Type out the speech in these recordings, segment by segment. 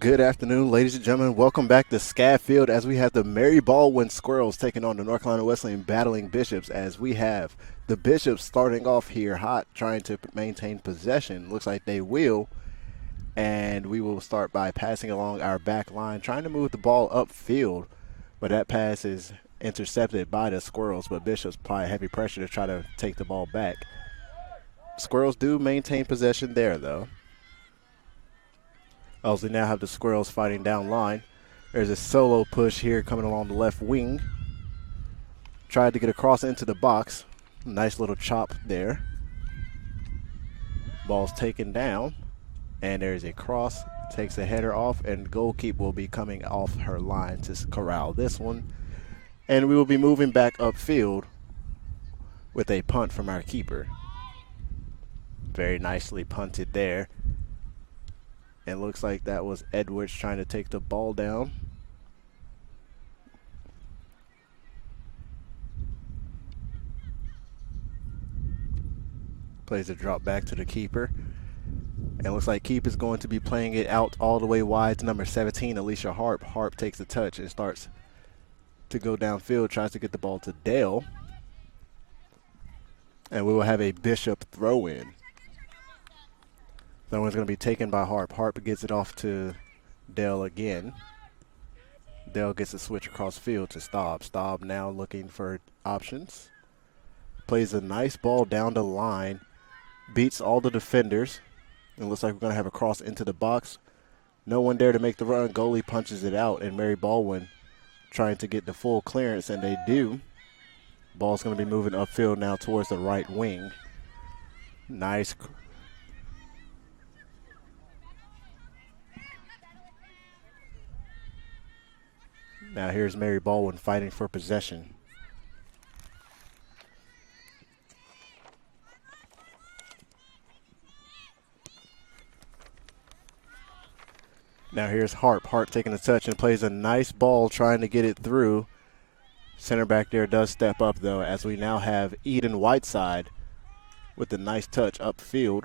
Good afternoon, ladies and gentlemen. Welcome back to Scav Field as we have the Mary Baldwin Squirrels taking on the North Carolina Wesleyan battling Bishops as we have the Bishops starting off here hot, trying to maintain possession. Looks like they will, and we will start by passing along our back line, trying to move the ball upfield, but that pass is intercepted by the Squirrels, but Bishops apply heavy pressure to try to take the ball back. Squirrels do maintain possession there, though. As we now have the Squirrels fighting down line. There's a solo push here coming along the left wing. Tried to get across into the box. Nice little chop there. Ball's taken down. And there's a cross. Takes a header off, and goalkeeper will be coming off her line to corral this one. And we will be moving back upfield with a punt from our keeper. Very nicely punted there. It looks like that was Edwards trying to take the ball down. Plays a drop back to the keeper. And looks like keeper is going to be playing it out all the way wide to number 17, Alicia Harp. Harp takes a touch and starts to go downfield, tries to get the ball to Dale. And we will have a Bishop throw-in. That one's going to be taken by Harp. Harp gets it off to Dale again. Dale gets a switch across field to Staub. Staub now looking for options. Plays a nice ball down the line. Beats all the defenders. It looks like we're going to have a cross into the box. No one there to make the run. Goalie punches it out, and Mary Baldwin trying to get the full clearance, and they do. Ball's going to be moving upfield now towards the right wing. Nice. Now here's Mary Baldwin fighting for possession. Now here's Harp. Harp taking a touch and plays a nice ball trying to get it through. Center back there does step up, though, as we now have Eden Whiteside with a nice touch upfield.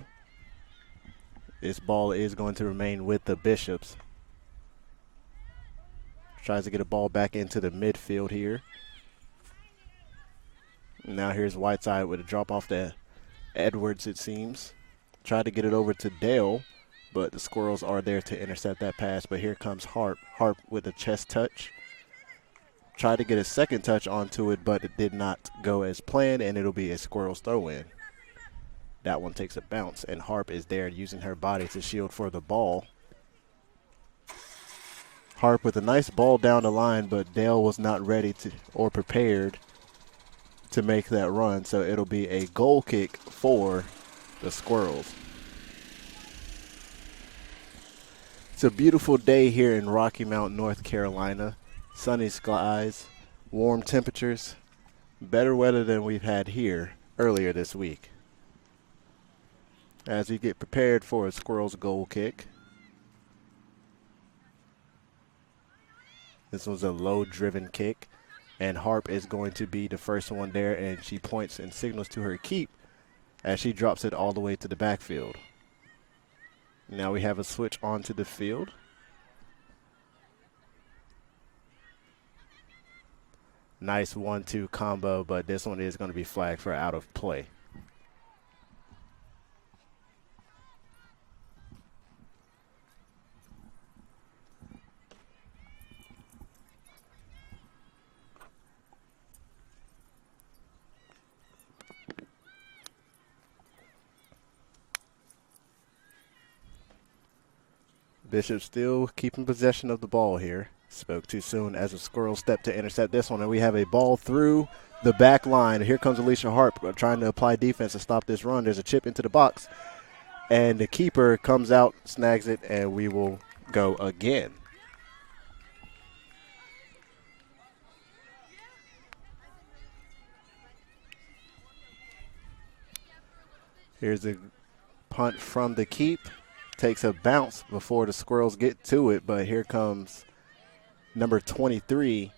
This ball is going to remain with the Bishops. Tries to get a ball back into the midfield here. Now here's Whiteside with a drop off to Edwards, it seems. Tried to get it over to Dale, but the Squirrels are there to intercept that pass. But here comes Harp. Harp with a chest touch. Tried to get a second touch onto it, but it did not go as planned, and it'll be a Squirrels throw-in. That one takes a bounce, and Harp is there using her body to shield for the ball. Harp with a nice ball down the line, but Dale was not ready to or prepared to make that run, so it'll be a goal kick for the Squirrels. It's a beautiful day here in Rocky Mount, North Carolina. Sunny skies, warm temperatures, better weather than we've had here earlier this week. As we get prepared for a Squirrels goal kick. This was a low-driven kick, and Harp is going to be the first one there, and she points and signals to her keep as she drops it all the way to the backfield. Now we have a switch onto the field. Nice 1-2 combo, but this one is going to be flagged for out of play. Bishop still keeping possession of the ball here. Spoke too soon as the Squirrels step to intercept this one, and we have a ball through the back line. Here comes Alicia Harp trying to apply defense to stop this run. There's a chip into the box, and the keeper comes out, snags it, and we will go again. Here's a punt from the keep. Takes a bounce before the Squirrels get to it, but here comes number 23,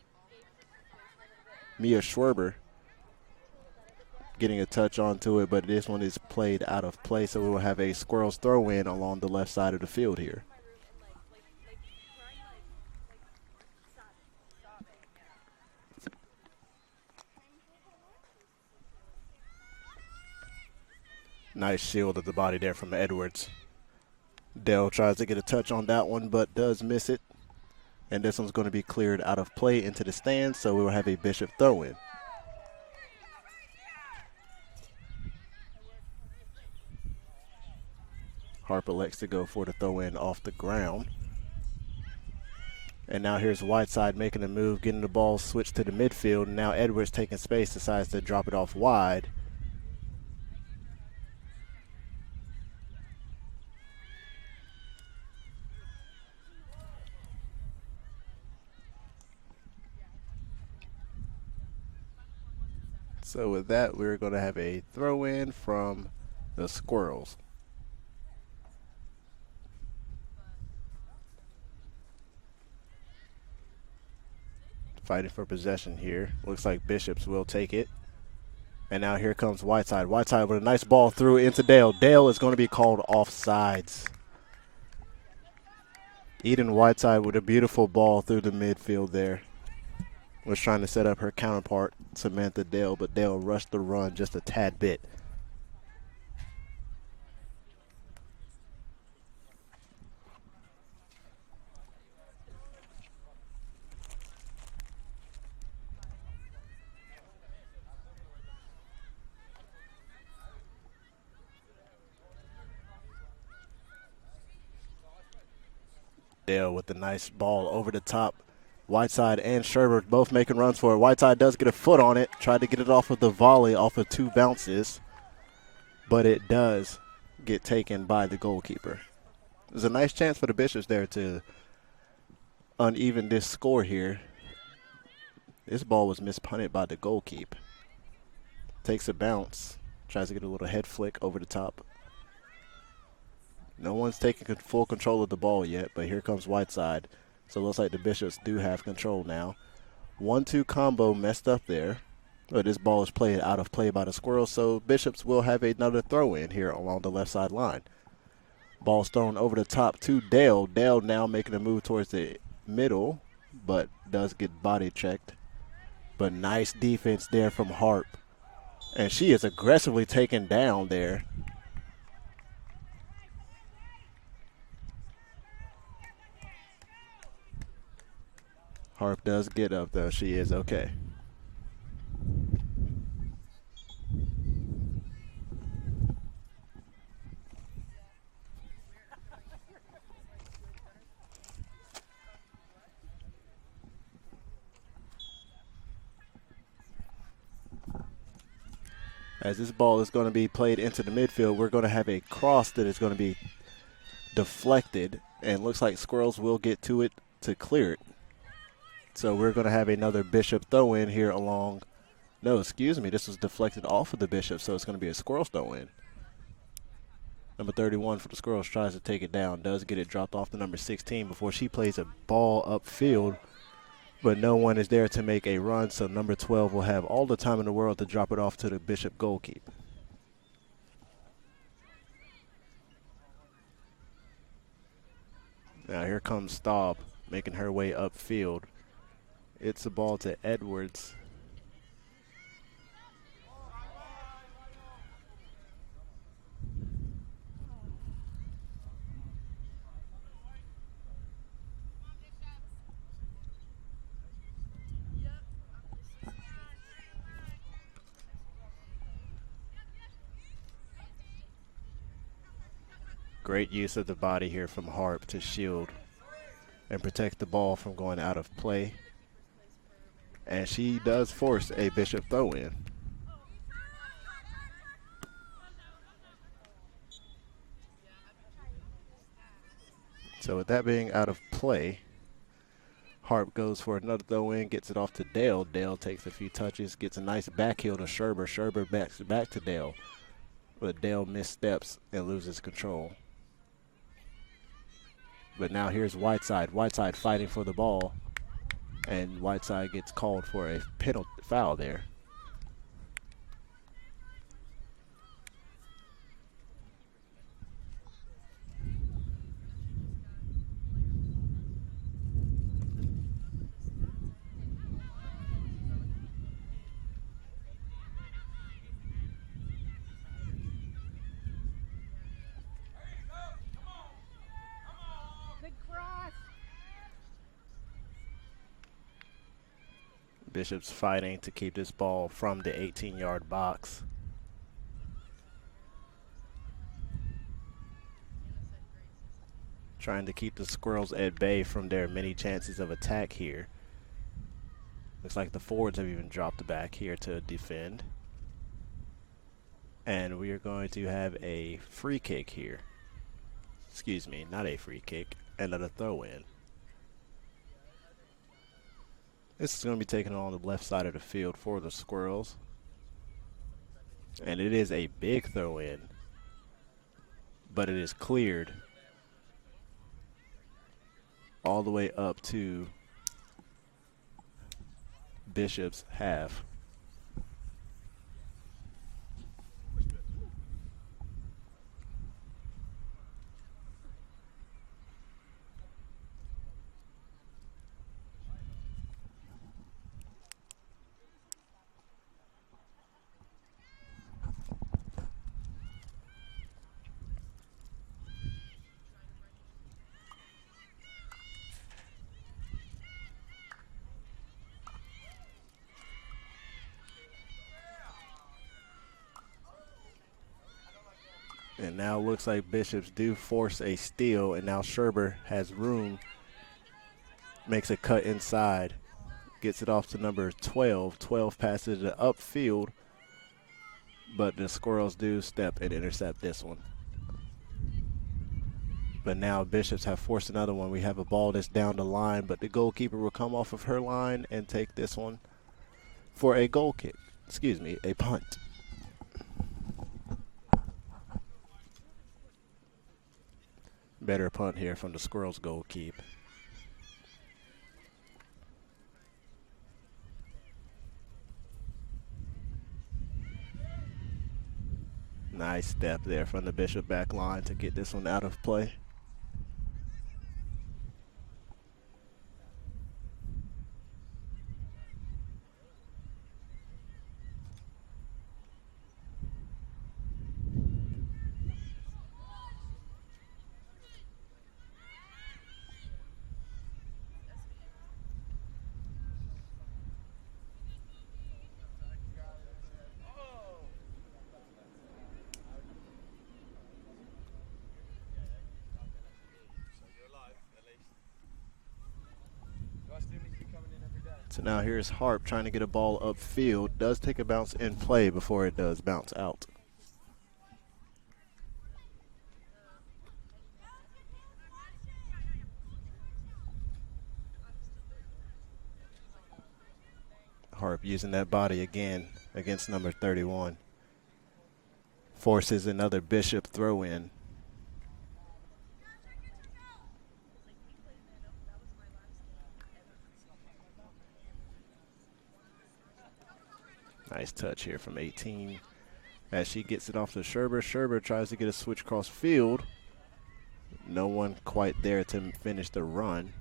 Mia Schwerber, getting a touch onto it, but this one is played out of play, so we will have a Squirrels throw in along the left side of the field here. Nice shield of the body there from Edwards. Dell tries to get a touch on that one, but does miss it. And this one's going to be cleared out of play into the stands, so we will have a Bishop throw-in. Harp elects to go for the throw-in off the ground. And now here's Whiteside making a move, getting the ball switched to the midfield. And now Edwards taking space, decides to drop it off wide. So with that, we're going to have a throw-in from the Squirrels. Fighting for possession here. Looks like Bishops will take it. And now here comes Whiteside. Whiteside with a nice ball through into Dale. Dale is going to be called offsides. Eden Whiteside with a beautiful ball through the midfield there. Was trying to set up her counterpart, Samantha Dale, but Dale rushed the run just a tad bit. Dale with the nice ball over the top. Whiteside and Sherber both making runs for it. Whiteside does get a foot on it. Tried to get it off of the volley, off of 2 bounces. But it does get taken by the goalkeeper. There's a nice chance for the Bishops there to uneven this score here. This ball was mispunted by the goalkeeper. Takes a bounce. Tries to get a little head flick over the top. No one's taking full control of the ball yet, but here comes Whiteside. So it looks like the Bishops do have control now. 1-2 combo messed up there. But this ball is played out of play by the Squirrels, so Bishops will have another throw-in here along the left side line. Ball's thrown over the top to Dale. Dale now making a move towards the middle, but does get body checked. But nice defense there from Harp. And she is aggressively taken down there. Harp does get up, though. She is okay. As this ball is going to be played into the midfield, we're going to have a cross that is going to be deflected. And looks like Squirrels will get to it to clear it. So we're going to have another Bishop throw-in here along. No, excuse me. This was deflected off of the Bishop, so it's going to be a Squirrels throw-in. Number 31 for the Squirrels tries to take it down. Does get it dropped off to number 16 before she plays a ball upfield. But no one is there to make a run, so number 12 will have all the time in the world to drop it off to the Bishop goalkeeper. Now here comes Staub making her way upfield. It's a ball to Edwards. Great use of the body here from Harp to shield and protect the ball from going out of play. And she does force a Bishop throw-in. So with that being out of play, Harp goes for another throw-in, gets it off to Dale. Dale takes a few touches, gets a nice back heel to Sherber. Sherber backs back to Dale. But Dale missteps and loses control. But now here's Whiteside. Whiteside fighting for the ball. And Whiteside gets called for a penalty foul there. Bishop's fighting to keep this ball from the 18-yard box. Trying to keep the Squirrels at bay from their many chances of attack here. Looks like the forwards have even dropped back here to defend. And we are going to have a free kick here. Excuse me, not a free kick, another throw in. This is going to be taken on the left side of the field for the Squirrels. And it is a big throw in, but it is cleared all the way up to Bishop's half. And now looks like Bishops do force a steal, and now Sherber has room, makes a cut inside, gets it off to number 12. 12 passes it upfield, but the Squirrels do step and intercept this one. But now Bishops have forced another one. We have a ball that's down the line, but the goalkeeper will come off of her line and take this one for a goal kick. Excuse me, a punt. Better punt here from the Squirrels goalkeeper. Nice step there from the Bishop back line to get this one out of play. So now here's Harp trying to get a ball upfield. Does take a bounce in play before it does bounce out. Harp using that body again against number 31. Forces another Bishop throw in. Nice touch here from 18 as she gets it off to Sherber. Sherber tries to get a switch across field. No one quite there to finish the run.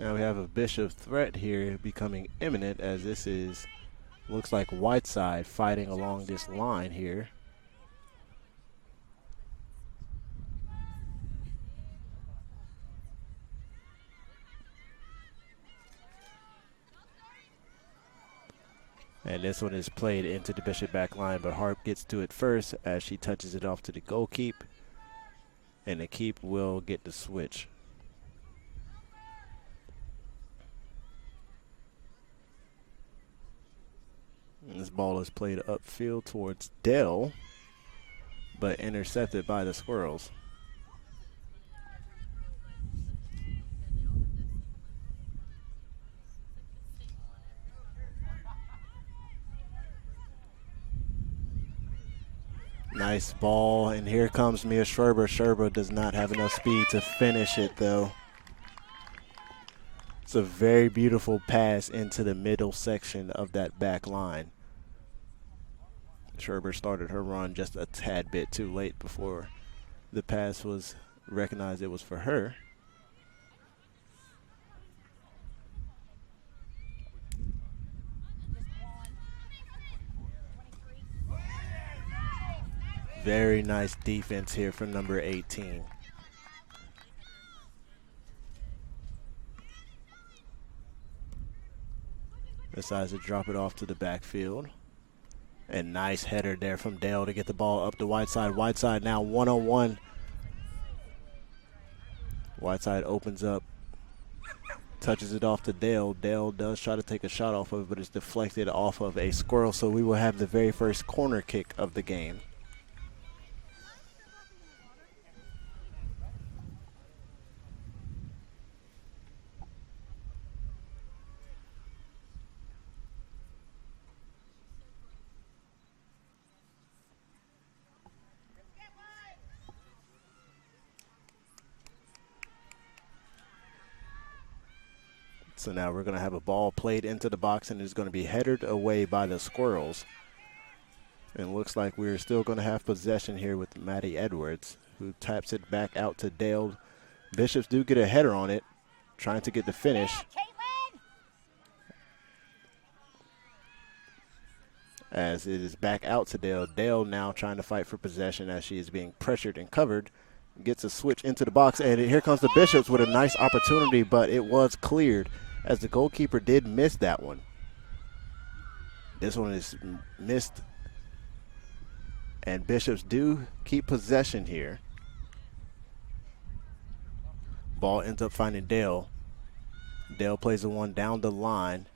Now we have a Bishop threat here becoming imminent, as this is, looks like Whiteside fighting along this line here. And this one is played into the Bishop back line, but Harp gets to it first as she touches it off to the goalkeeper. And the keep will get the switch. And this ball is played upfield towards Dell, but intercepted by the Squirrels. Nice ball, and here comes Mia Sherber. Sherber does not have enough speed to finish it, though. It's a very beautiful pass into the middle section of that back line. Sherber started her run just a tad bit too late before the pass was recognized it was for her. Very nice defense here from number 18. Decides to drop it off to the backfield. And nice header there from Dale to get the ball up to Whiteside. Whiteside now one-on-one. Whiteside opens up, touches it off to Dale. Dale does try to take a shot off of it, but it's deflected off of a squirrel. So we will have the very first corner kick of the game. So now we're going to have a ball played into the box, and it's going to be headed away by the Squirrels. And looks like we're still going to have possession here with Maddie Edwards, who taps it back out to Dale. Bishops do get a header on it, trying to get the finish. As it is back out to Dale. Dale now trying to fight for possession as she is being pressured and covered. Gets a switch into the box, and here comes the Bishops with a nice opportunity, but it was cleared as the goalkeeper did miss that one. This one is missed, and Bishops do keep possession here. Ball ends up finding Dale. Dale plays the one down the line,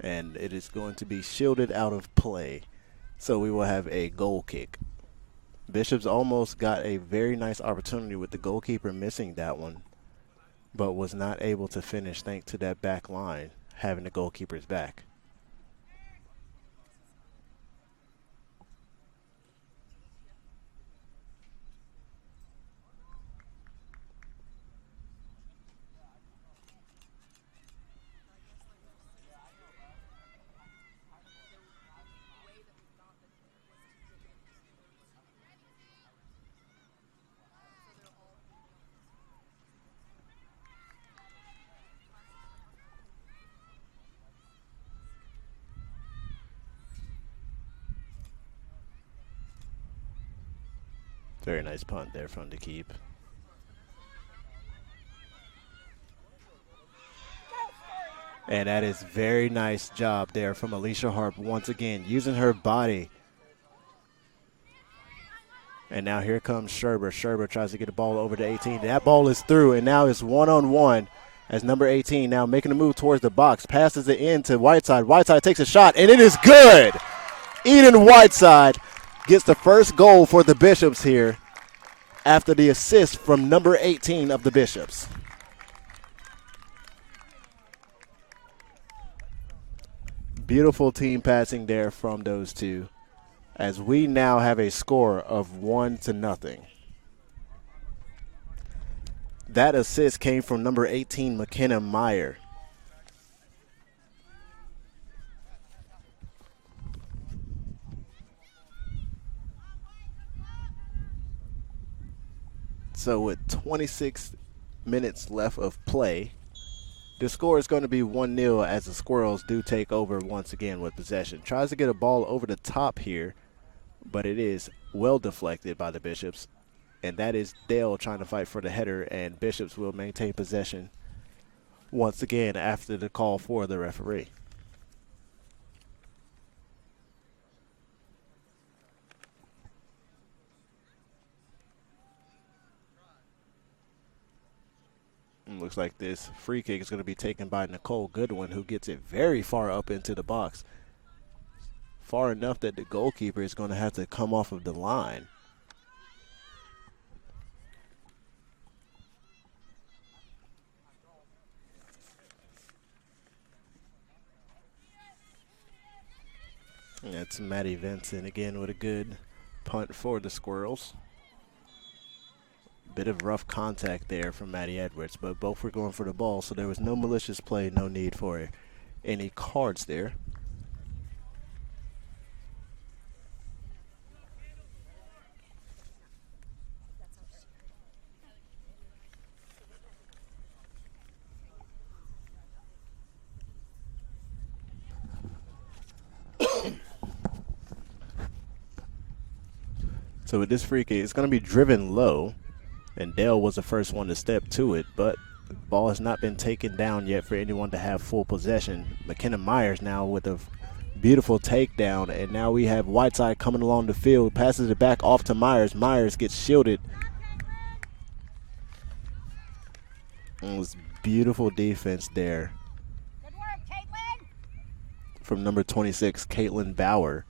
and it is going to be shielded out of play. So we will have a goal kick. Bishops almost got a very nice opportunity with the goalkeeper missing that one, but was not able to finish thanks to that back line having the goalkeeper's back. Very nice punt there from the keep. And that is very nice job there from Alicia Harp once again, using her body. And now here comes Sherber. Sherber tries to get the ball over to 18. That ball is through, and now it's one-on-one as number 18 now making a move towards the box. Passes it in to Whiteside. Whiteside takes a shot, and it is good. Eden Whiteside gets the first goal for the Bishops here after the assist from number 18 of the Bishops. Beautiful team passing there from those two, as we now have a score of 1-0. That assist came from number 18, McKenna Meyer. So with 26 minutes left of play, the score is going to be 1-0 as the Squirrels do take over once again with possession. Tries to get a ball over the top here, but it is well deflected by the Bishops. And that is Dale trying to fight for the header, and Bishops will maintain possession once again after the call for the referee. Looks like this free kick is going to be taken by Nicole Goodwin, who gets it very far up into the box. Far enough that the goalkeeper is going to have to come off of the line. And that's Maddie Vincent again with a good punt for the Squirrels. Bit of rough contact there from Maddie Edwards, but both were going for the ball, so there was no malicious play, no need for any cards there. So with this free kick, it's going to be driven low, and Dale was the first one to step to it, but the ball has not been taken down yet for anyone to have full possession. McKenna Myers now with a beautiful takedown, and now we have Whiteside coming along the field, passes it back off to Myers. Myers gets shielded. And it was beautiful defense there. Good work, Caitlin. From number 26, Caitlin Bauer,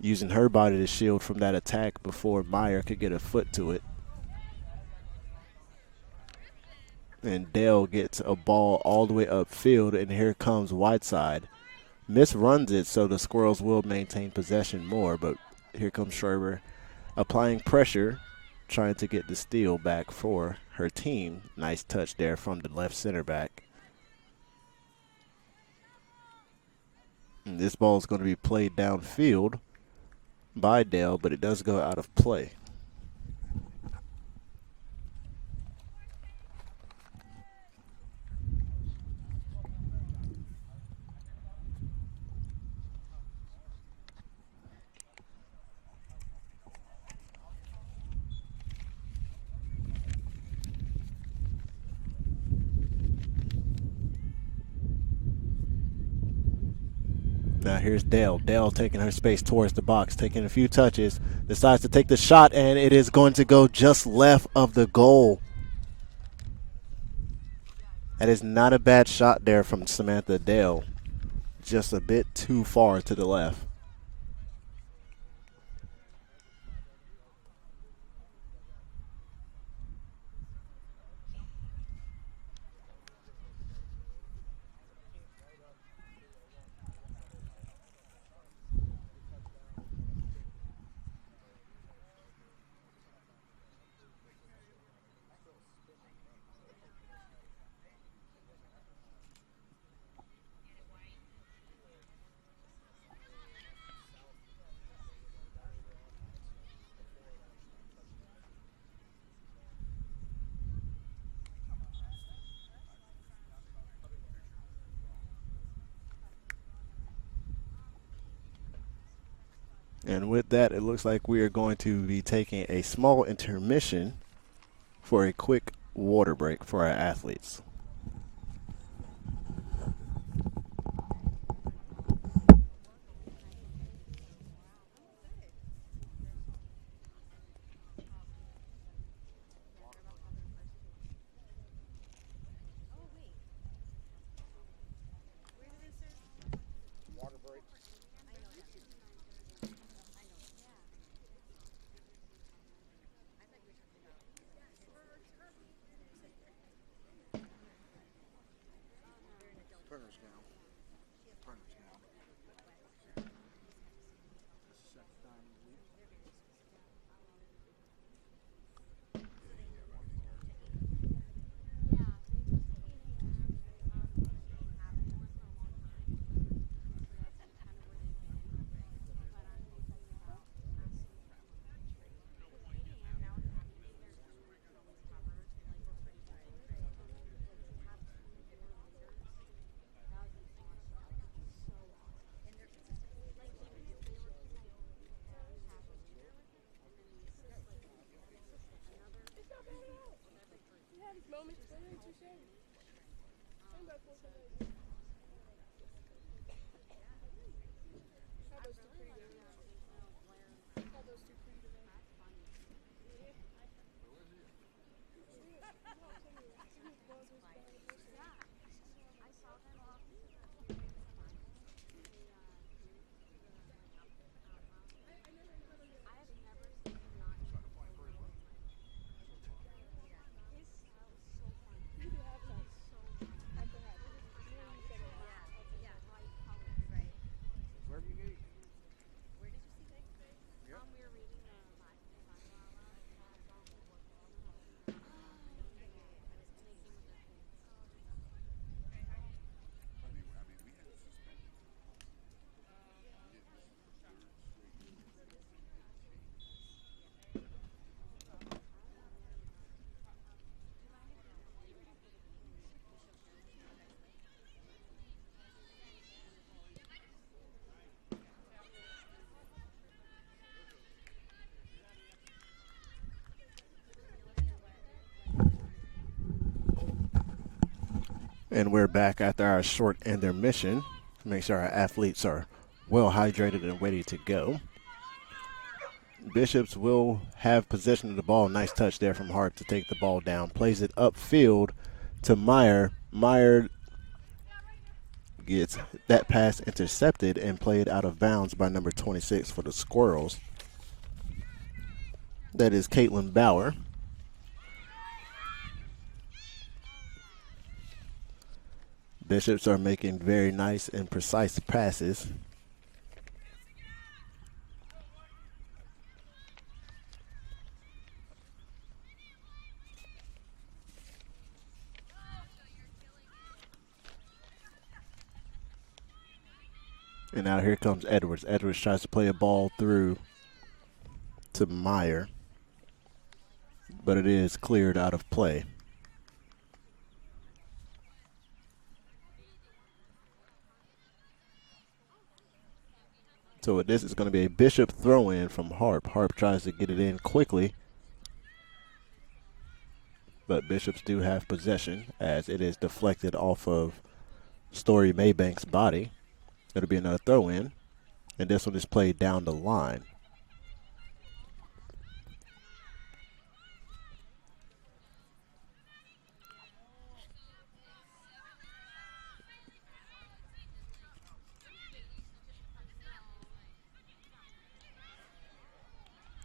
using her body to shield from that attack before Meyer could get a foot to it. And Dale gets a ball all the way upfield, and here comes Whiteside. Misruns it, so the Squirrels will maintain possession more, but here comes Schreiber applying pressure, trying to get the steal back for her team. Nice touch there from the left center back. And this ball is going to be played downfield by Dale, but it does go out of play. Now here's Dale. Dale taking her space towards the box, taking a few touches, decides to take the shot, and it is going to go just left of the goal. That is not a bad shot there from Samantha Dale. Just a bit too far to the left. And with that, it looks like we are going to be taking a small intermission for a quick water break for our athletes. And we're back after our short intermission. Make sure our athletes are well hydrated and ready to go. Bishops will have possession of the ball. Nice touch there from Hart to take the ball down. Plays it upfield to Meyer. Meyer gets that pass intercepted and played out of bounds by number 26 for the Squirrels. That is Caitlin Bauer. Bishops are making very nice and precise passes. And now here comes Edwards. Edwards tries to play a ball through to Meyer, but it is cleared out of play. So this is going to be a Bishop throw-in from Harp. Harp tries to get it in quickly, but Bishops do have possession as it is deflected off of Story Maybank's body. It'll be another throw-in, and this one is played down the line.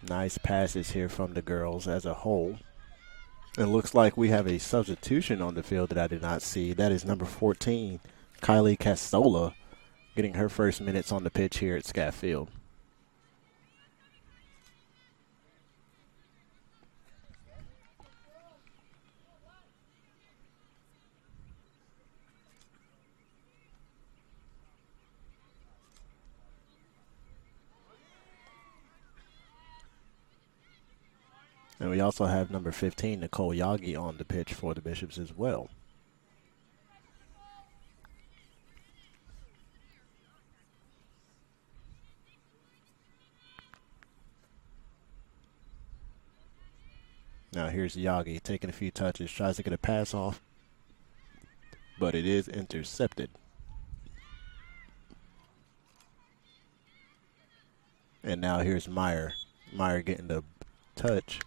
Nice passes here from the girls as a whole. It looks like we have a substitution on the field that I did not see. That is number 14, Kylie Casola, getting her first minutes on the pitch here at Scat Field. And we also have number 15, Nicole Yagi, on the pitch for the Bishops as well. Now here's Yagi taking a few touches, tries to get a pass off, but it is intercepted. And now here's Meyer. Meyer getting the touch,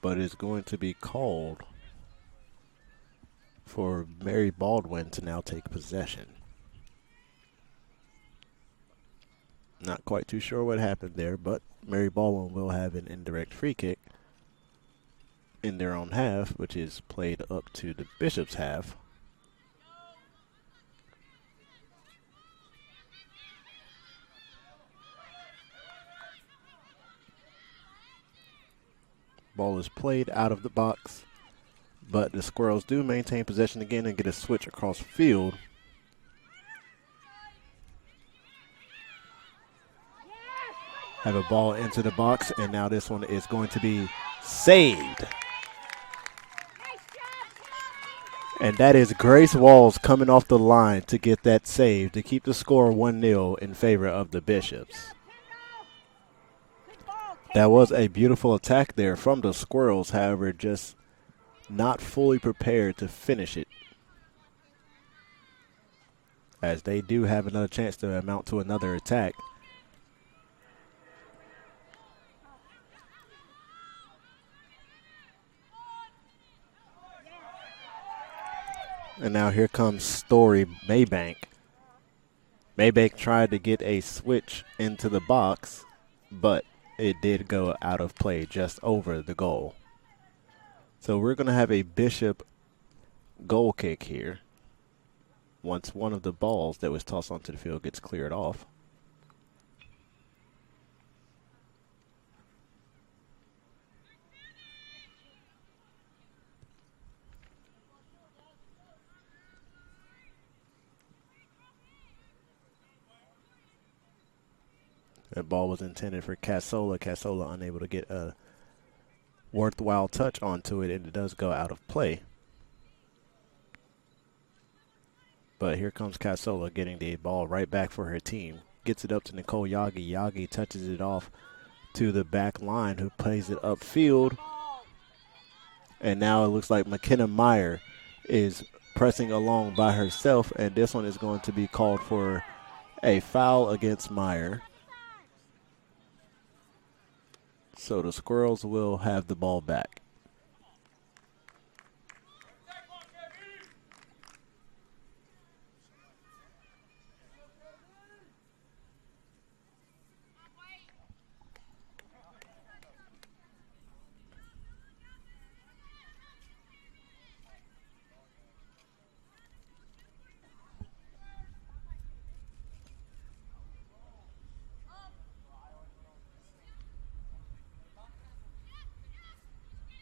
but it's going to be called for Mary Baldwin to now take possession. Not quite too sure what happened there, but Mary Baldwin will have an indirect free kick in their own half, which is played up to the Bishops' half. Ball is played out of the box, but the Squirrels do maintain possession again and get a switch across field. Have a ball into the box, and now this one is going to be saved. And that is Grace Walls coming off the line to get that save to keep the score 1-0 in favor of the Bishops. That was a beautiful attack there from the Squirrels, however, just not fully prepared to finish it, as they do have another chance to amount to another attack. And now here comes Story Maybank. Maybank tried to get a switch into the box, but it did go out of play just over the goal. So we're going to have a Bishop goal kick here once one of the balls that was tossed onto the field gets cleared off. That ball was intended for Casola. Casola unable to get a worthwhile touch onto it, and it does go out of play. But here comes Casola getting the ball right back for her team. Gets it up to Nicole Yagi. Yagi touches it off to the back line, who plays it upfield. And now it looks like McKenna Meyer is pressing along by herself, and this one is going to be called for a foul against Meyer. So the Squirrels will have the ball back.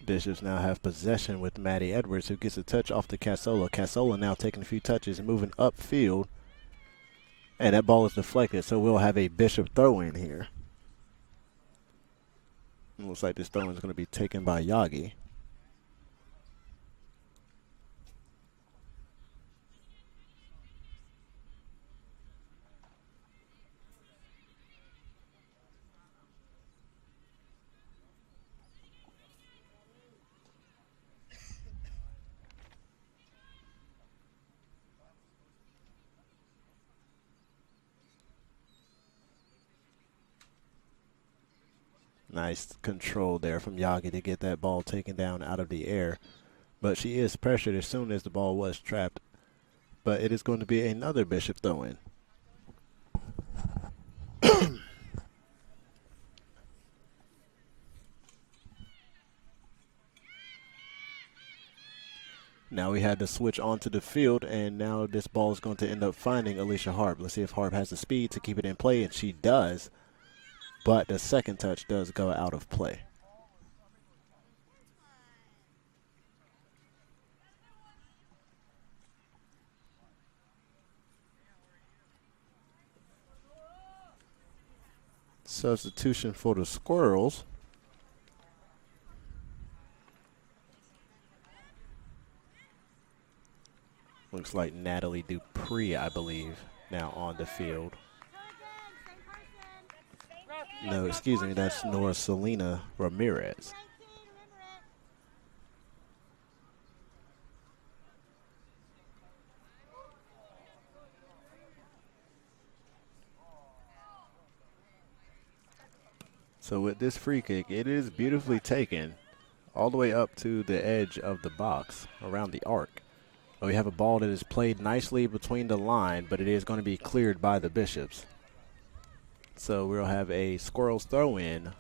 Bishops now have possession with Maddie Edwards, who gets a touch off to Casola. Casola now taking a few touches, moving upfield, and that ball is deflected, so we'll have a Bishop throw-in here. It looks like this throw-in is going to be taken by Yagi. Nice control there from Yagi to get that ball taken down out of the air. But she is pressured as soon as the ball was trapped. But it is going to be another Bishop throw-in. Now we had to switch onto the field, and now this ball is going to end up finding Alicia Harp. Let's see if Harp has the speed to keep it in play, and she does. But the second touch does go out of play. Substitution for the Squirrels. Looks like Natalie Dupree, I believe, now on the field. No, excuse me, that's Nora Selena Ramirez. So with this free kick, it is beautifully taken all the way up to the edge of the box around the arc. We have a ball that is played nicely between the line, but it is going to be cleared by the Bishops. So we'll have a Squirrels throw-in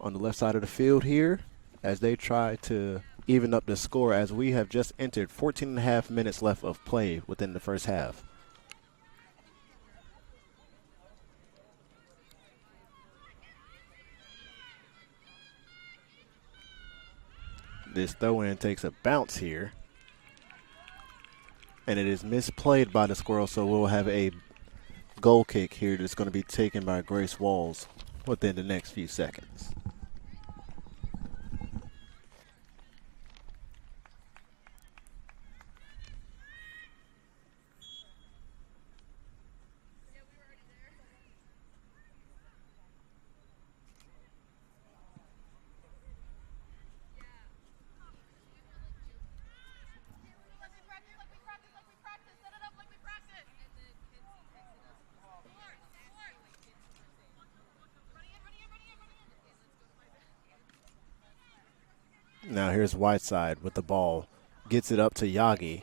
on the left side of the field here as they try to even up the score, as we have just entered 14 and a half minutes left of play within the first half. This throw-in takes a bounce here, and it is misplayed by the Squirrels, so we'll have a goal kick here that's going to be taken by Grace Walls within the next few seconds. Now here's Whiteside with the ball. Gets it up to Yagi.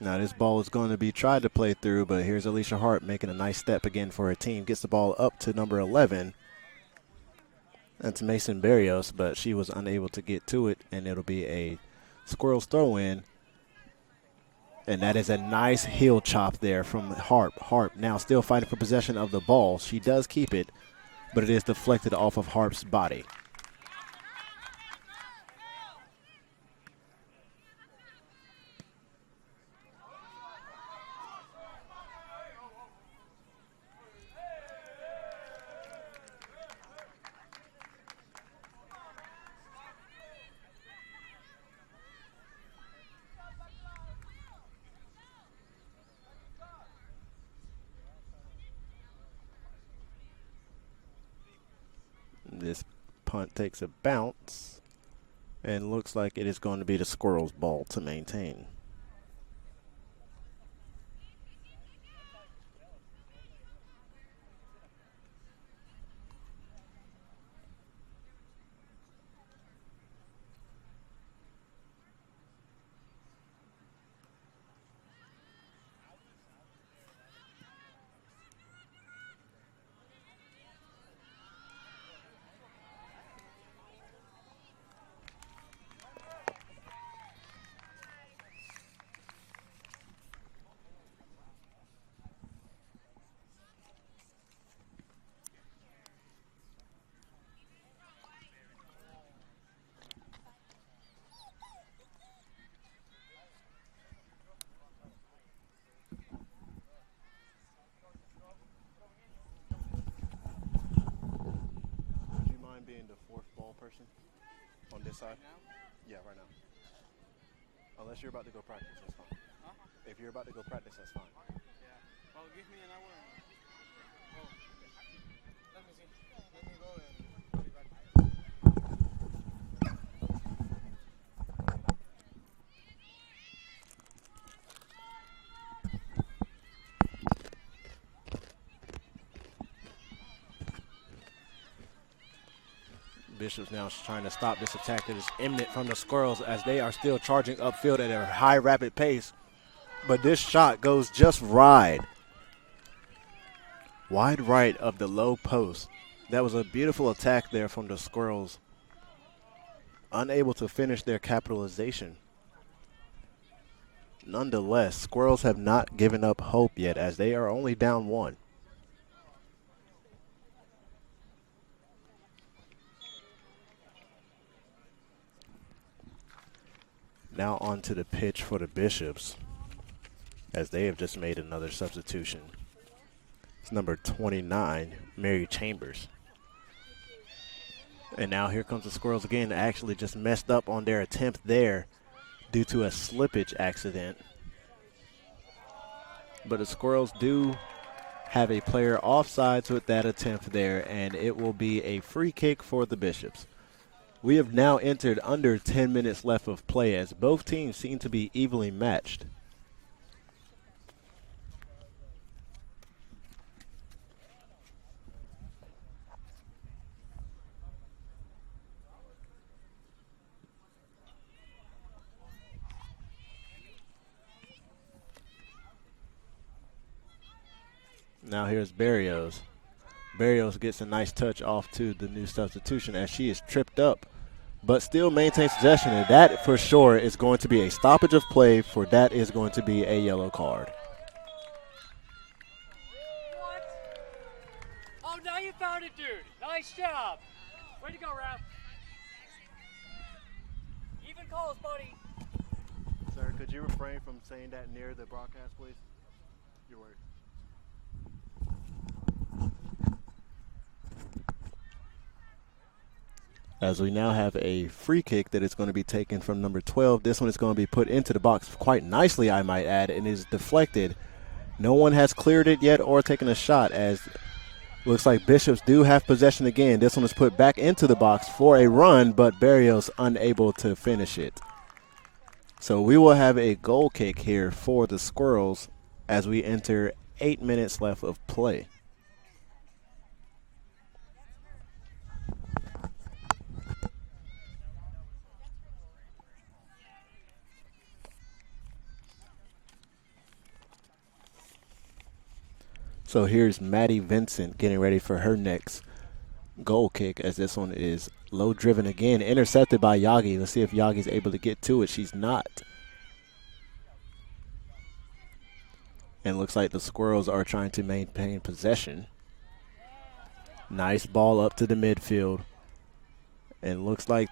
Now this ball is going to be tried to play through, but here's Alicia Hart making a nice step again for her team. Gets the ball up to number 11. That's Mason Barrios, but she was unable to get to it, and it'll be a Squirrels throw-in. And that is a nice heel chop there from Harp. Harp now still fighting for possession of the ball. She does keep it, but it is deflected off of Harp's body. This punt takes a bounce, and looks like it is going to be the Squirrels' ball to maintain. Would you mind being the fourth ball person on this side? Right now? Yeah, right now. Unless you're about to go practice, that's fine. Huh? If you're about to go practice, that's fine. Yeah. Oh, give me an hour. Oh, let me see. Let me go and I'll be back. Bishop's now trying to stop this attack that is imminent from the Squirrels as they are still charging upfield at a high, rapid pace. But this shot goes just wide right of the low post. That was a beautiful attack there from the Squirrels. Unable to finish their capitalization. Nonetheless, Squirrels have not given up hope yet as they are only down 1. Now onto the pitch for the Bishops as they have just made another substitution. It's number 29, Mary Chambers. And now here comes the Squirrels again. Actually just messed up on their attempt there due to a slippage accident. But the Squirrels do have a player offsides with that attempt there, and it will be a free kick for the Bishops. We have now entered under 10 minutes left of play as both teams seem to be evenly matched. Now here's Barrios. Barrios gets a nice touch off to the new substitution as she is tripped up, but still maintains possession, and that for sure is going to be a stoppage of play, for that is going to be a yellow card. What? Oh, now you found it, dude. Nice job. Way to go, Ralph. Even calls, buddy. Sir, could you refrain from saying that near the broadcast, please? Your word. As we now have a free kick that is going to be taken from number 12. This one is going to be put into the box quite nicely, I might add, and is deflected. No one has cleared it yet or taken a shot, as looks like Bishops do have possession again. This one is put back into the box for a run, but Barrios unable to finish it. So we will have a goal kick here for the Squirrels as we enter 8 minutes left of play. So here's Maddie Vincent getting ready for her next goal kick, as this one is low driven again, intercepted by Yagi. Let's see if Yagi's able to get to it. She's not. And looks like the Squirrels are trying to maintain possession. Nice ball up to the midfield. And looks like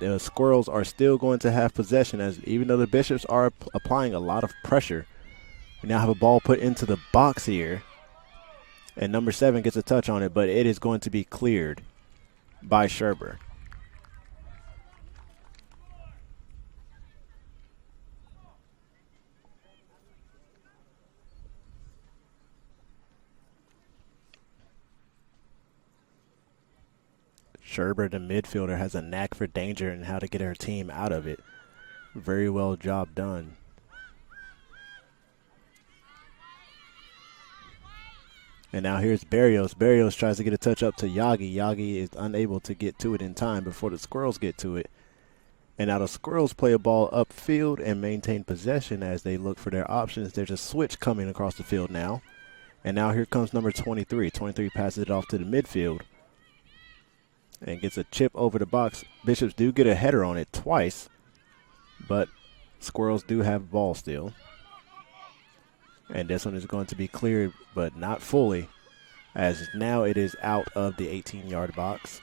the Squirrels are still going to have possession, as even though the Bishops are applying a lot of pressure. We now have a ball put into the box here. And number 7 gets a touch on it, but it is going to be cleared by Sherber. Sherber, the midfielder, has a knack for danger and how to get her team out of it. Very well job done. And now here's Barrios. Barrios tries to get a touch up to Yagi. Yagi is unable to get to it in time before the Squirrels get to it. And now the Squirrels play a ball upfield and maintain possession as they look for their options. There's a switch coming across the field now. And now here comes number 23. 23 passes it off to the midfield and gets a chip over the box. Bishops do get a header on it twice, but Squirrels do have ball still. And this one is going to be cleared, but not fully, as now it is out of the 18-yard box.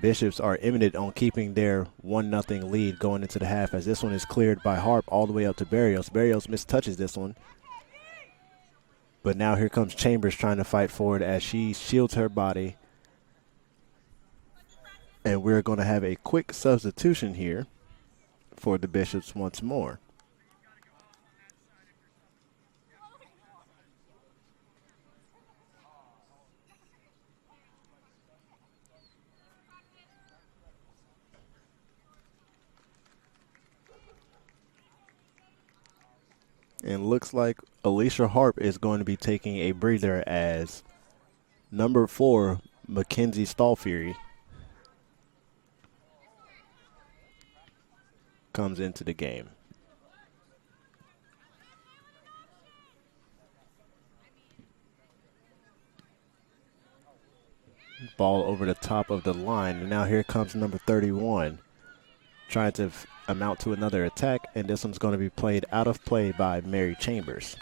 Bishops are imminent on keeping their 1-0 lead going into the half, as this one is cleared by Harp all the way up to Barrios. Barrios mistouches this one. But now here comes Chambers trying to fight forward as she shields her body. And we're going to have a quick substitution here for the Bishops once more. And looks like Alicia Harp is going to be taking a breather as number 4, Mackenzie Stallfury, comes into the game. Ball over the top of the line. And now here comes number 31. Trying to amount to another attack, and this one's going to be played out of play by Mary Chambers.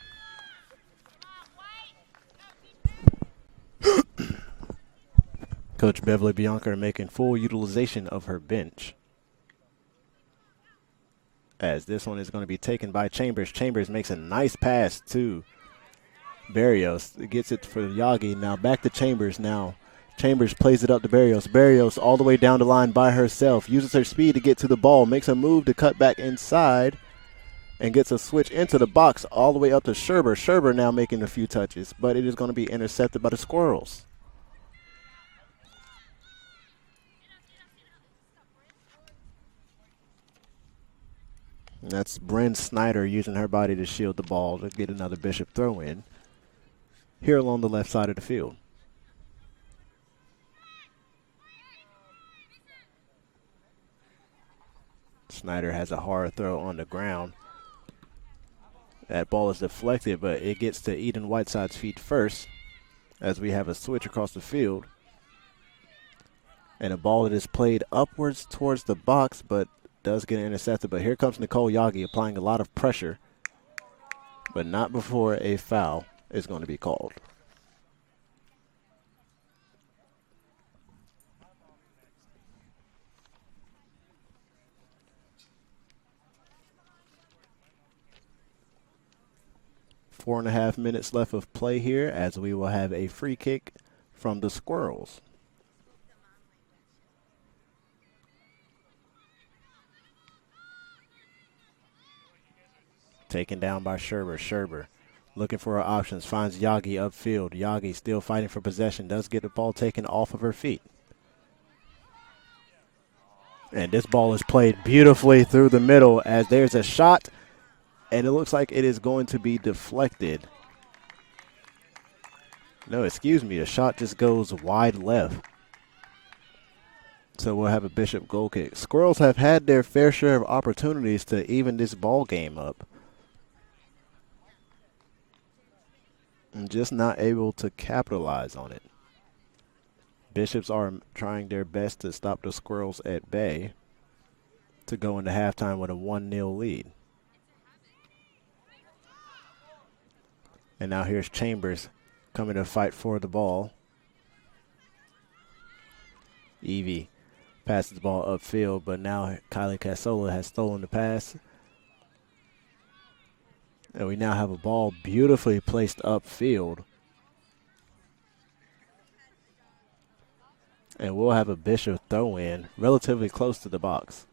Coach Beverly Bianca making full utilization of her bench, as this one is going to be taken by Chambers. Chambers makes a nice pass to Barrios. Gets it for Yagi. Now back to Chambers now. Chambers plays it up to Barrios. Barrios all the way down the line by herself. Uses her speed to get to the ball. Makes a move to cut back inside. And gets a switch into the box all the way up to Sherber. Sherber now making a few touches. But it is going to be intercepted by the Squirrels. And that's Bryn Snyder using her body to shield the ball to get another Bishop throw in here along the left side of the field. Snyder has a hard throw on the ground. That ball is deflected, but it gets to Eden Whiteside's feet first as we have a switch across the field. And a ball that is played upwards towards the box, but does get intercepted. But here comes Nicole Yagi applying a lot of pressure, but not before a foul is going to be called. Four and a half minutes left of play here as we will have a free kick from the Squirrels. Taken down by Sherber. Sherber looking for her options. Finds Yagi upfield. Yagi still fighting for possession. Does get the ball taken off of her feet. And this ball is played beautifully through the middle as there's a shot. And it looks like it is going to be deflected. No, excuse me. The shot just goes wide left. So we'll have a Bishop goal kick. Squirrels have had their fair share of opportunities to even this ball game up. And just not able to capitalize on it. Bishops are trying their best to stop the Squirrels at bay to go into halftime with a 1-0 lead. And now here's Chambers coming to fight for the ball. Evie passes the ball upfield, but now Kylie Casola has stolen the pass. And we now have a ball beautifully placed upfield. And we'll have a Bishop throw in relatively close to the box.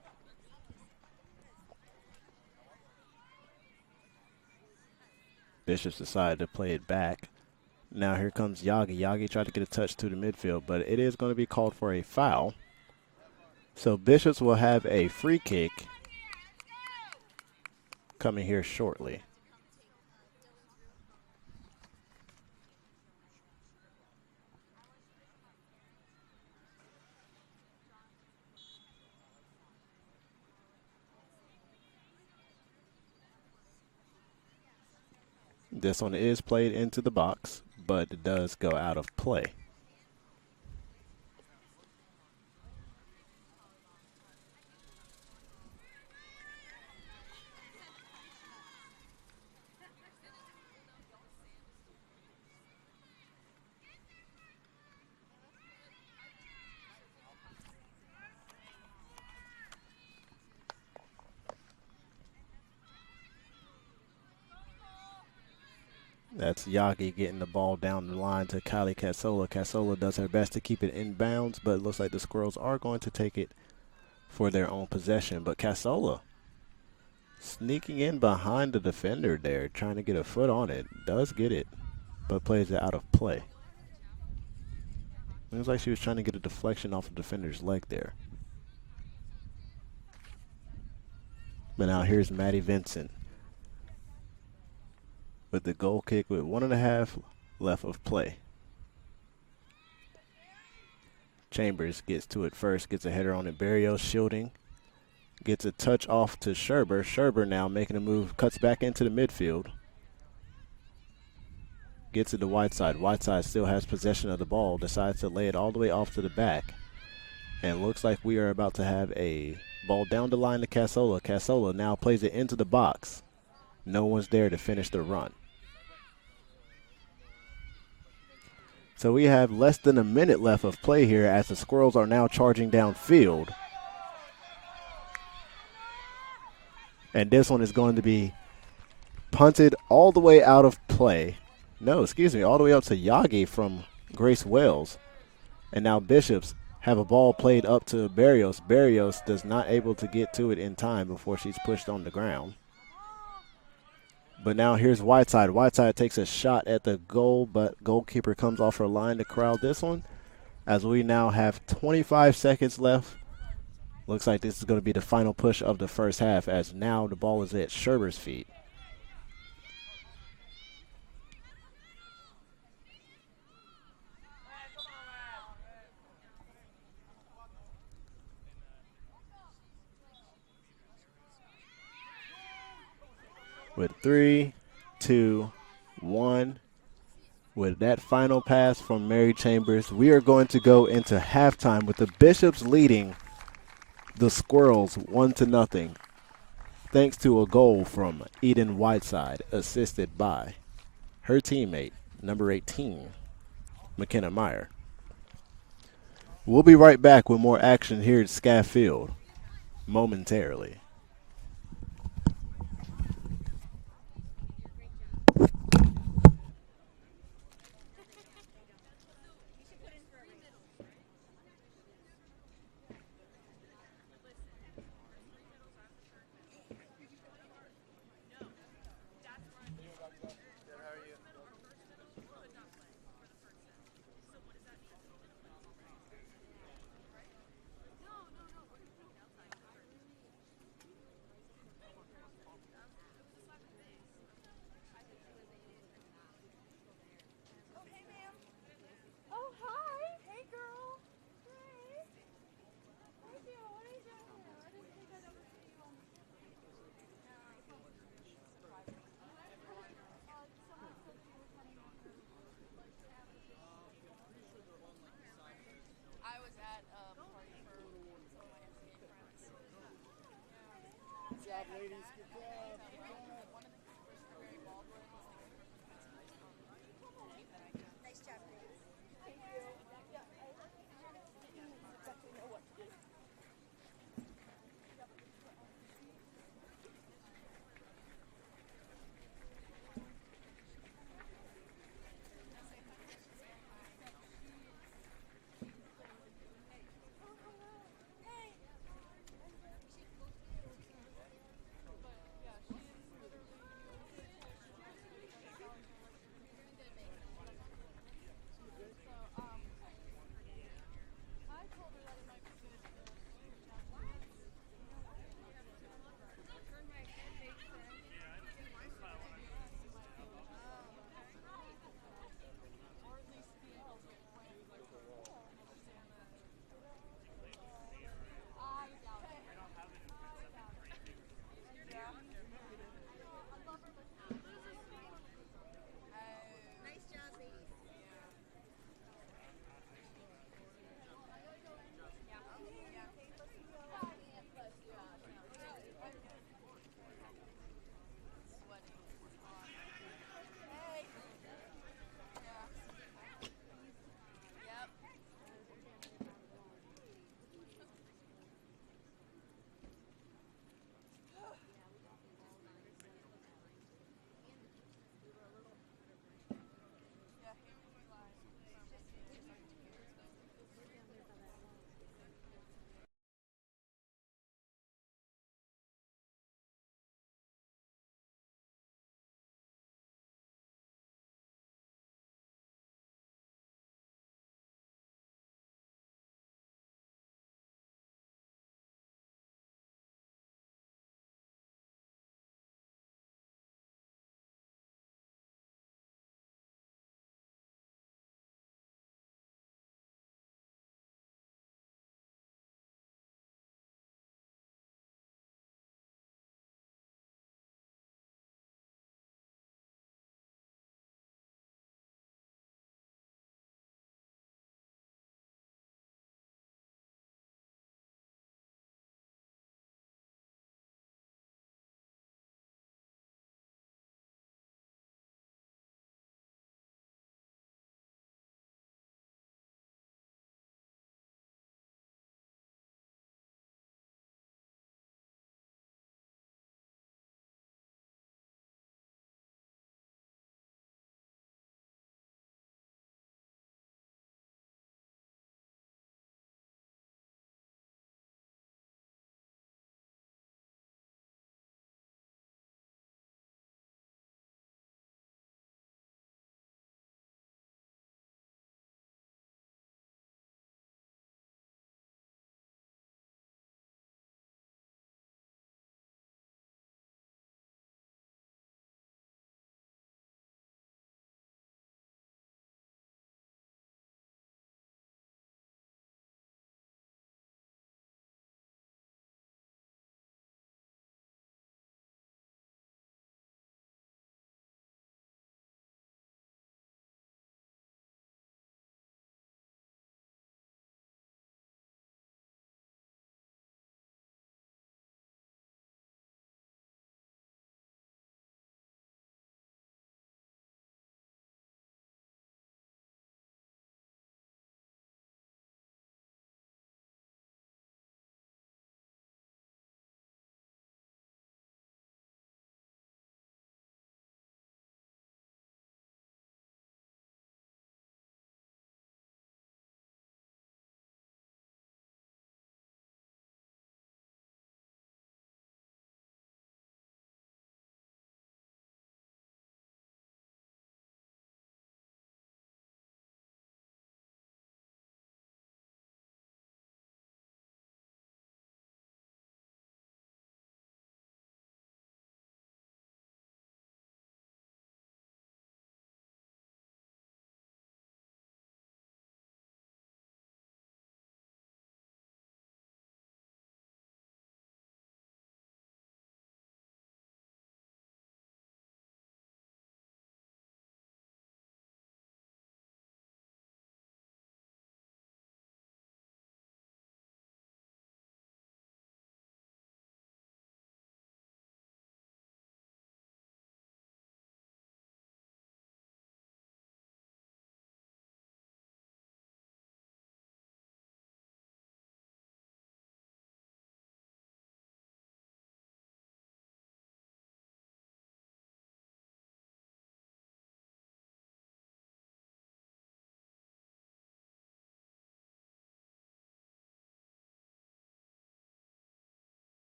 Bishops decided to play it back. Now here comes Yagi. Yagi tried to get a touch to the midfield, but it is going to be called for a foul. So Bishops will have a free kick coming here shortly. This one is played into the box, but it does go out of play. That's Yagi getting the ball down the line to Kylie Casola. Casola does her best to keep it in bounds, but it looks like the Squirrels are going to take it for their own possession. But Casola sneaking in behind the defender there, trying to get a foot on it. Does get it, but plays it out of play. Looks like she was trying to get a deflection off the defender's leg there. But now here's Maddie Vincent with the goal kick with 1.5 left of play. Chambers gets to it first, gets a header on it. Barrios shielding, gets a touch off to Sherber. Sherber now making a move, cuts back into the midfield. Gets it to Whiteside. Whiteside still has possession of the ball, decides to lay it all the way off to the back. And looks like we are about to have a ball down the line to Casola. Casola now plays it into the box. No one's there to finish the run. So we have less than a minute left of play here as the Squirrels are now charging downfield. And this one is going to be punted all the way out of play. No, excuse me, all the way up to Yagi from Grace Wells. And now Bishops have a ball played up to Barrios. Barrios does not able to get to it in time before she's pushed on the ground. But now here's Whiteside. Whiteside takes a shot at the goal, but goalkeeper comes off her line to corral this one. As we now have 25 seconds left. Looks like this is going to be the final push of the first half, as now the ball is at Sherber's feet. With 3, 2, 1. With that final pass from Mary Chambers, we are going to go into halftime with the Bishops leading the Squirrels 1-0, thanks to a goal from Eden Whiteside, assisted by her teammate, number 18, McKenna Meyer. We'll be right back with more action here at Scaff Field momentarily. Ladies, good job. Nice job, ladies. Thank you. Exactly know what to do.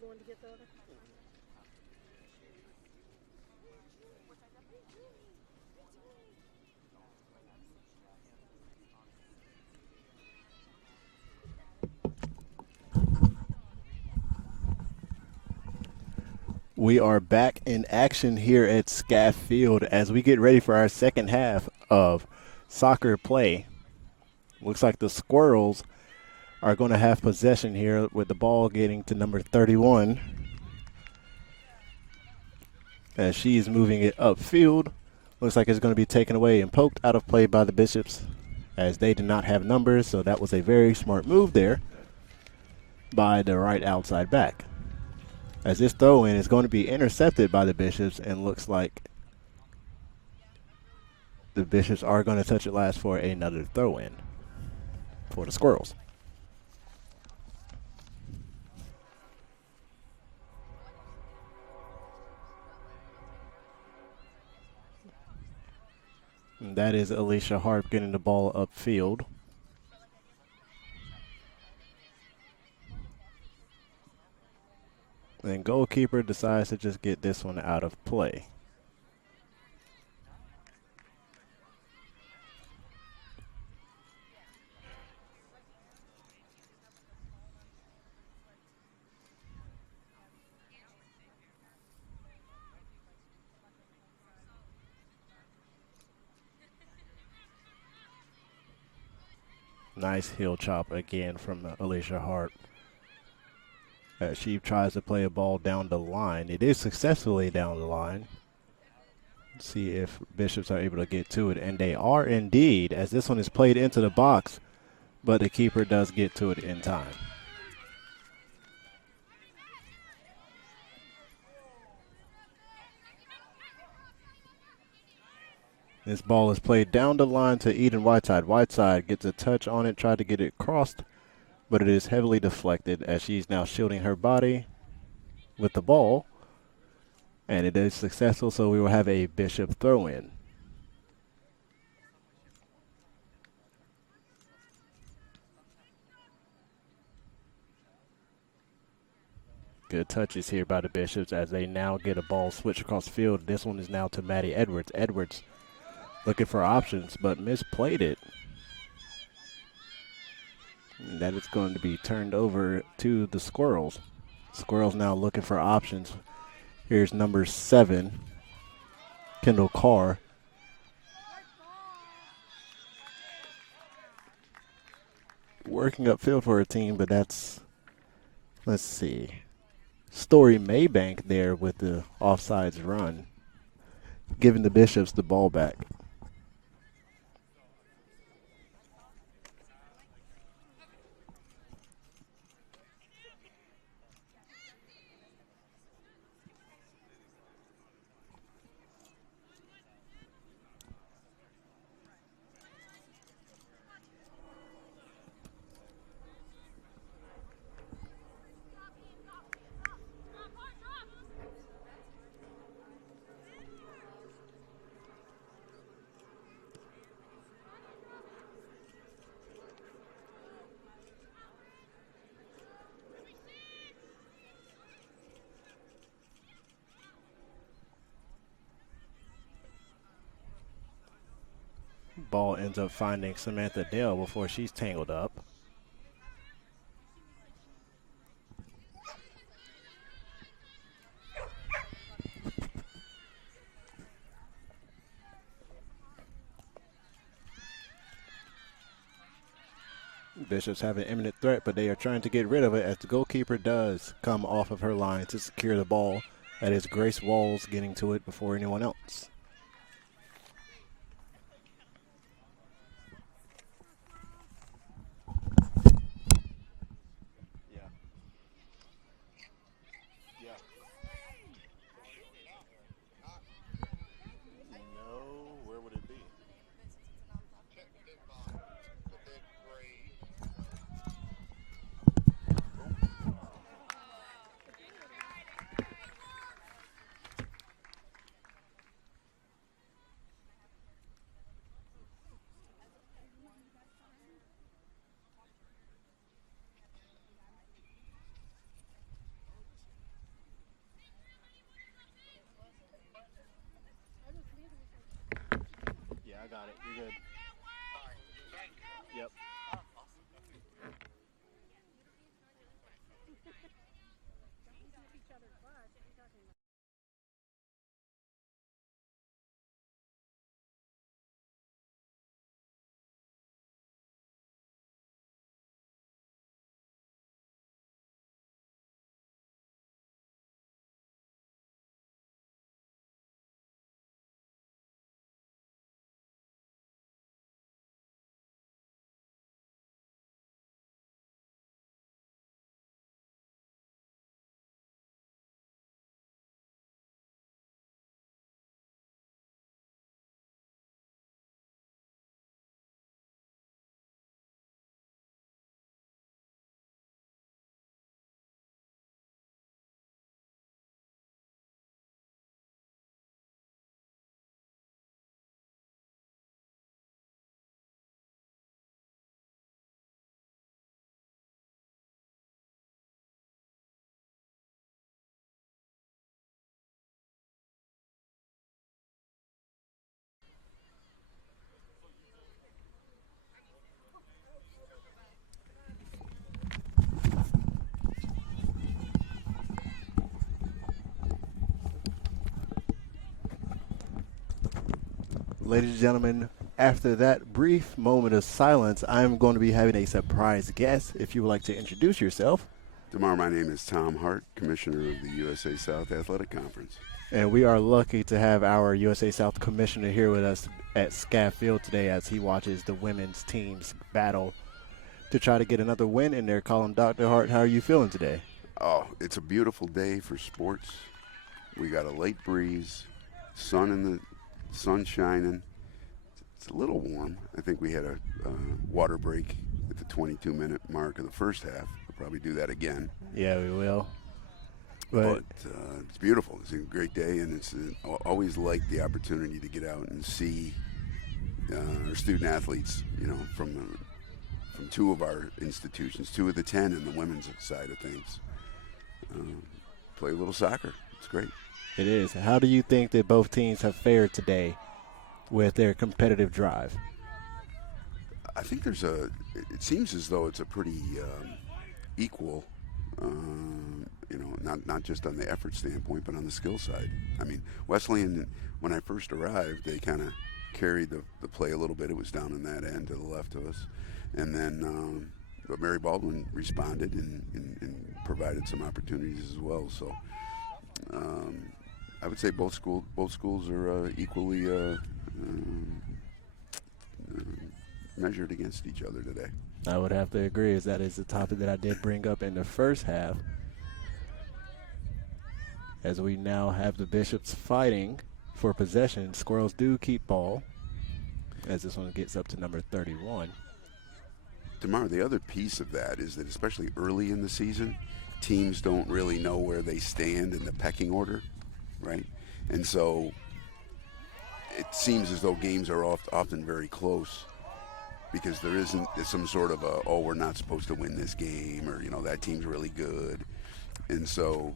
going to get the other? We are back in action here at Scaff Field as we get ready for our second half of soccer play. Looks like the Squirrels are going to have possession here with the ball getting to number 31. As she's moving it upfield. Looks like it's going to be taken away and poked out of play by the Bishops as they did not have numbers, so that was a very smart move there by the right outside back. As this throw-in is going to be intercepted by the Bishops, and looks like the Bishops are going to touch it last for another throw-in for the Squirrels. And that is Alicia Harp getting the ball upfield. And goalkeeper decides to just get this one out of play. Nice heel chop again from Alicia Hart. She tries to play a ball down the line. It is successfully down the line. See if Bishops are able to get to it, and they are indeed, as this one is played into the box, but the keeper does get to it in time. This ball is played down the line to Eden Whiteside. Whiteside gets a touch on it, tried to get it crossed, but it is heavily deflected as she's now shielding her body with the ball. And it is successful, so we will have a Bishop throw-in. Good touches here by the Bishops as they now get a ball switch across the field. This one is now to Maddie Edwards. Edwards looking for options, but misplayed it. And that is going to be turned over to the Squirrels. Squirrels now looking for options. Here's number 7, Kendall Carr. Working upfield for her team, but that's, let's see, Story Maybank there with the offsides run, giving the Bishops the ball back. Ball ends up finding Samantha Dale before she's tangled up. Bishops have an imminent threat, but they are trying to get rid of it as the goalkeeper does come off of her line to secure the ball. That is Grace Walls getting to it before anyone else. I got it. You're good. Yep. Ladies and gentlemen, after that brief moment of silence, I'm going to be having a surprise guest. If you would like to introduce yourself. Tomorrow, my name is Tom Hart, Commissioner of the USA South Athletic Conference. And we are lucky to have our USA South Commissioner here with us at Scaff Field today as he watches the women's teams battle to try to get another win in their column. Dr. Hart, how are you feeling today? Oh, it's a beautiful day for sports. We got a late breeze, sun shining. It's a little warm. I think we had a water break at the 22-minute mark of the first half. We'll probably do that again. Yeah, we will. But it's beautiful. It's a great day, and it's always like the opportunity to get out and see our student athletes, from two of our institutions, 2 of the 10 in the women's side of things. Play a little soccer. It's great. It is. How do you think that both teams have fared today with their competitive drive? I think it seems as though it's a pretty equal, not just on the effort standpoint, but on the skill side. I mean, Wesleyan, when I first arrived, they kind of carried the play a little bit. It was down in that end to the left of us. And then but Mary Baldwin responded and provided some opportunities as well. So I would say both schools are equally measured against each other today. I would have to agree, as that is the topic that I did bring up in the first half. As we now have the Bishops fighting for possession, Squirrels do keep ball, as this one gets up to number 31. Tomorrow, the other piece of that is that especially early in the season, teams don't really know where they stand in the pecking order, right? And so it seems as though games are often very close because there isn't some sort of we're not supposed to win this game, or, that team's really good. And so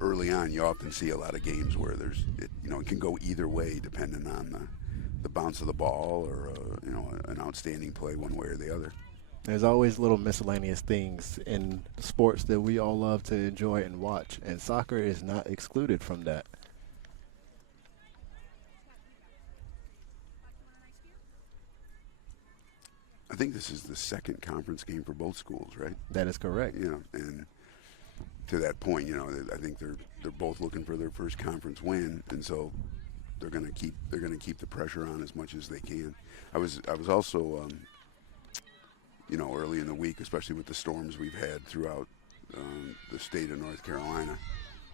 early on, you often see a lot of games where it can go either way depending on the bounce of the ball or, an outstanding play one way or the other. There's always little miscellaneous things in sports that we all love to enjoy and watch, and soccer is not excluded from that. I think this is the second conference game for both schools, right? That is correct. And to that point, I think they're both looking for their first conference win, and so they're going to keep the pressure on as much as they can. I was also early in the week, especially with the storms we've had throughout the state of North Carolina,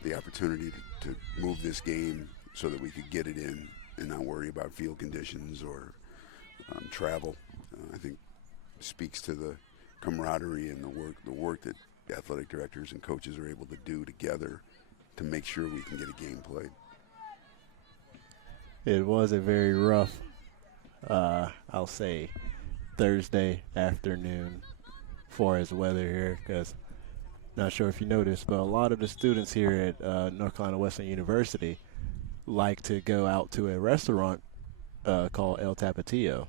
the opportunity to move this game so that we could get it in and not worry about field conditions or travel. I think speaks to the camaraderie and the work that the athletic directors and coaches are able to do together to make sure we can get a game played. It was a very rough, I'll say, Thursday afternoon for as weather here, because not sure if you noticed, but a lot of the students here at North Carolina Wesleyan University like to go out to a restaurant called El Tapatio,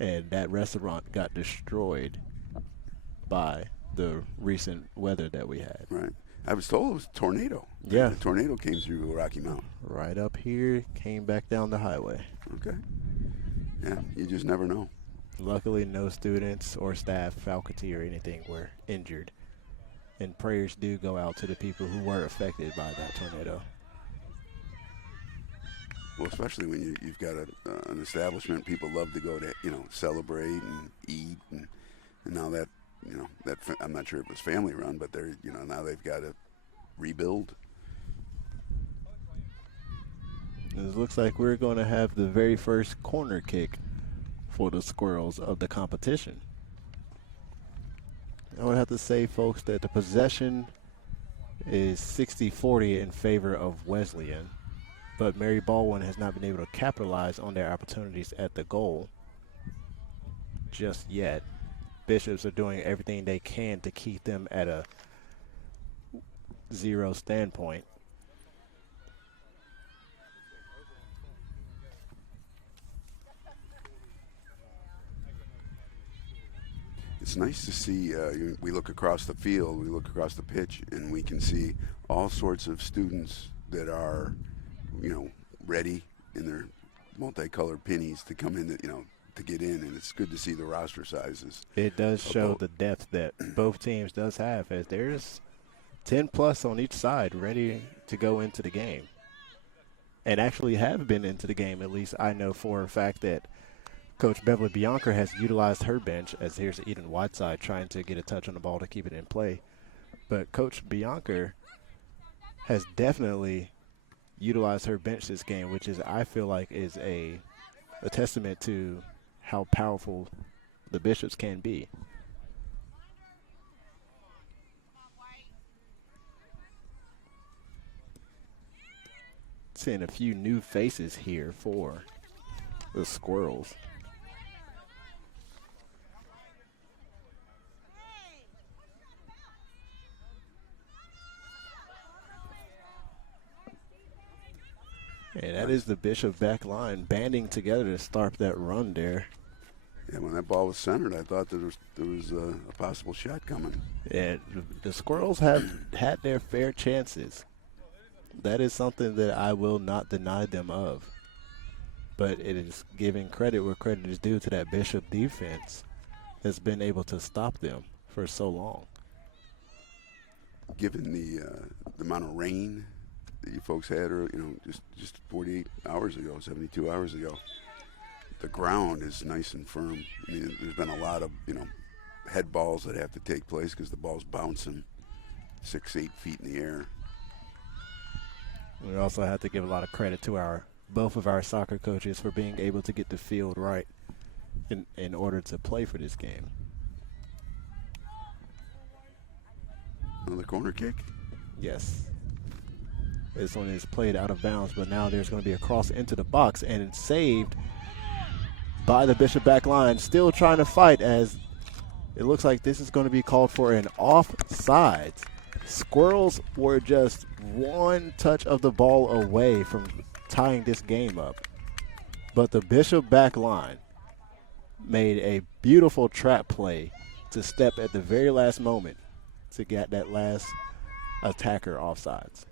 and that restaurant got destroyed by the recent weather that we had. Right. I was told it was a tornado. Yeah. A tornado came through Rocky Mountain. Right up here, came back down the highway. Okay. Yeah, you just never know. Luckily, no students or staff, faculty, or anything were injured. And prayers do go out to the people who were affected by that tornado. Well, especially when you've got an establishment, people love to go to, celebrate and eat, and now that, I'm not sure if it was family run, but they're, now they've got to rebuild. It looks like we're going to have the very first corner kick for the Squirrels of the competition. I would have to say, folks, that the possession is 60-40 in favor of Wesleyan, but Mary Baldwin has not been able to capitalize on their opportunities at the goal just yet. Bishops are doing everything they can to keep them at a 0 standpoint. It's nice to see, we look across the field, we look across the pitch, and we can see all sorts of students that are, ready in their multicolored pennies to come in, to get in, and it's good to see the roster sizes. It does show the depth that both teams does have, as there's 10 plus on each side ready to go into the game, and actually have been into the game. At least I know for a fact that Coach Beverly Bianca has utilized her bench, as here's Eden Whiteside trying to get a touch on the ball to keep it in play. But Coach Bianca has definitely utilized her bench this game, which is, I feel like, is a testament to how powerful the Bishops can be. Seeing a few new faces here for the Squirrels. And that is the Bishop back line banding together to start that run there. Yeah, when that ball was centered, I thought there was a possible shot coming. And the Squirrels have had their fair chances. That is something that I will not deny them of. But it is giving credit where credit is due to that Bishop defense that's been able to stop them for so long. Given the amount of rain that you folks had, or just 48 hours ago, 72 hours ago, the ground is nice and firm. I mean, there's been a lot of head balls that have to take place because the ball's bouncing 6-8 feet in the air. We also have to give a lot of credit to both of our soccer coaches for being able to get the field right in order to play for this game. Another corner kick? Yes. This one is played out of bounds, but now there's going to be a cross into the box, and it's saved by the Bishop back line. Still trying to fight, as it looks like this is going to be called for an offside. Squirrels were just one touch of the ball away from tying this game up. But the Bishop back line made a beautiful trap play to step at the very last moment to get that last attacker offsides.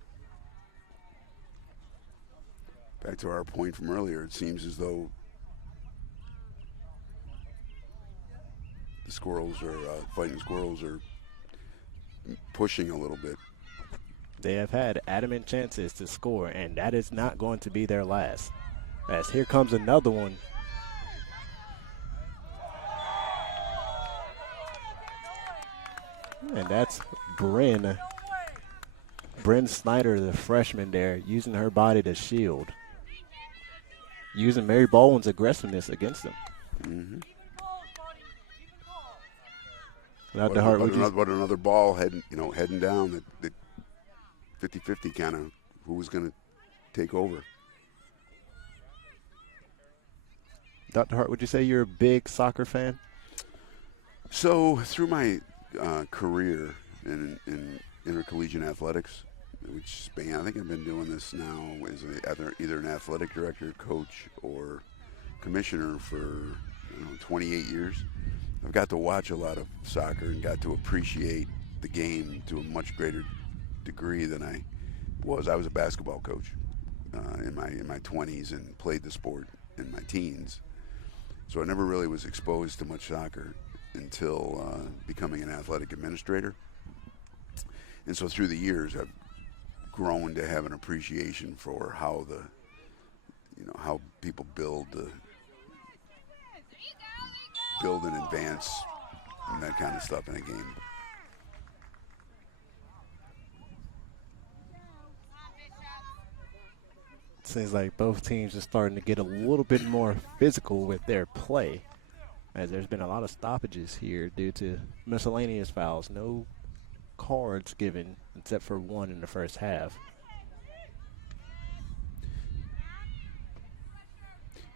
Back to our point from earlier, it seems as though the Squirrels are, Fighting Squirrels are pushing a little bit. They have had adamant chances to score, and that is not going to be their last. As here comes another one. And that's Bryn Snyder, the freshman there, using her body to shield. Using Mary Baldwin's aggressiveness against them. Mm-hmm. What another ball heading down that 50-50 kind of who was going to take over. Dr. Hart, would you say you're a big soccer fan? So through my career in intercollegiate athletics, which span, I think I've been doing this now as either an athletic director, coach, or commissioner for, I don't know, 28 years. I've got to watch a lot of soccer and got to appreciate the game to a much greater degree than I was. I was a basketball coach in my 20s and played the sport in my teens. So I never really was exposed to much soccer until becoming an athletic administrator. And so through the years, I've grown to have an appreciation for how how people build and advance and that kind of stuff in a game. Seems like both teams are starting to get a little bit more physical with their play, as there's been a lot of stoppages here due to miscellaneous fouls. No cards given except for one in the first half.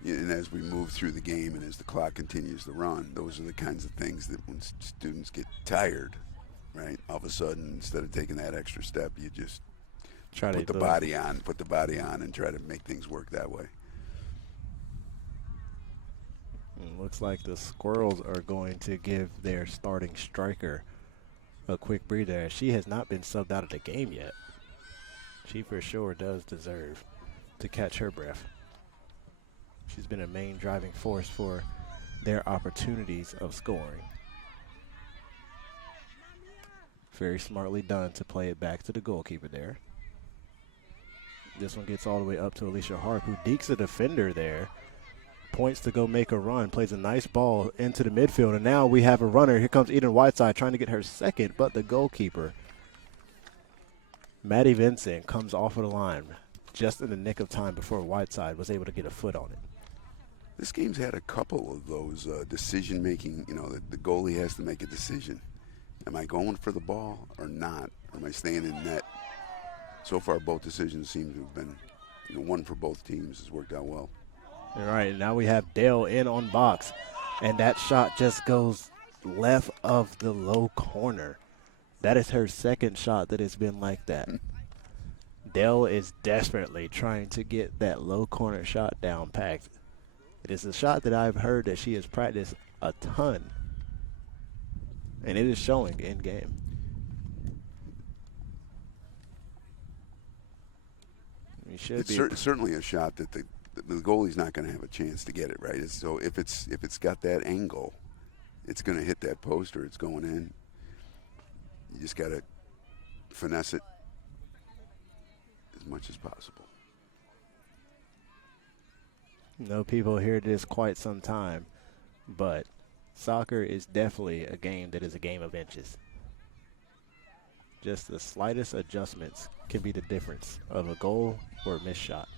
Yeah, and as we move through the game and as the clock continues to run, those are the kinds of things that when students get tired, right, all of a sudden, instead of taking that extra step, you just Try put to the body on and try to make things work that way. Looks like the Squirrels are going to give their starting striker a quick breather, as she has not been subbed out of the game yet. She for sure does deserve to catch her breath. She's been a main driving force for their opportunities of scoring. Very smartly done to play it back to the goalkeeper there. This one gets all the way up to Alicia Harp, who dekes a defender there. Points to go make a run, plays a nice ball into the midfield, and now we have a runner. Here comes Eden Whiteside trying to get her second, but the goalkeeper, Maddie Vincent, comes off of the line just in the nick of time before Whiteside was able to get a foot on it. This game's had a couple of those decision-making, the goalie has to make a decision. Am I going for the ball or not? Or am I staying in net? So far, both decisions seem to have been, one for both teams has worked out well. All right, now we have Dale in on box, and that shot just goes left of the low corner. That is her second shot that has been like that. Dale is desperately trying to get that low corner shot down packed. It is a shot that I've heard that she has practiced a ton, and it is showing in game. It's certainly a shot that the goalie's not going to have a chance to get it right. So if it's got that angle, it's going to hit that post or it's going in. You just got to finesse it as much as possible. No, people hear this quite some time, but soccer is definitely a game that is a game of inches. Just the slightest adjustments can be the difference of a goal or a missed shot.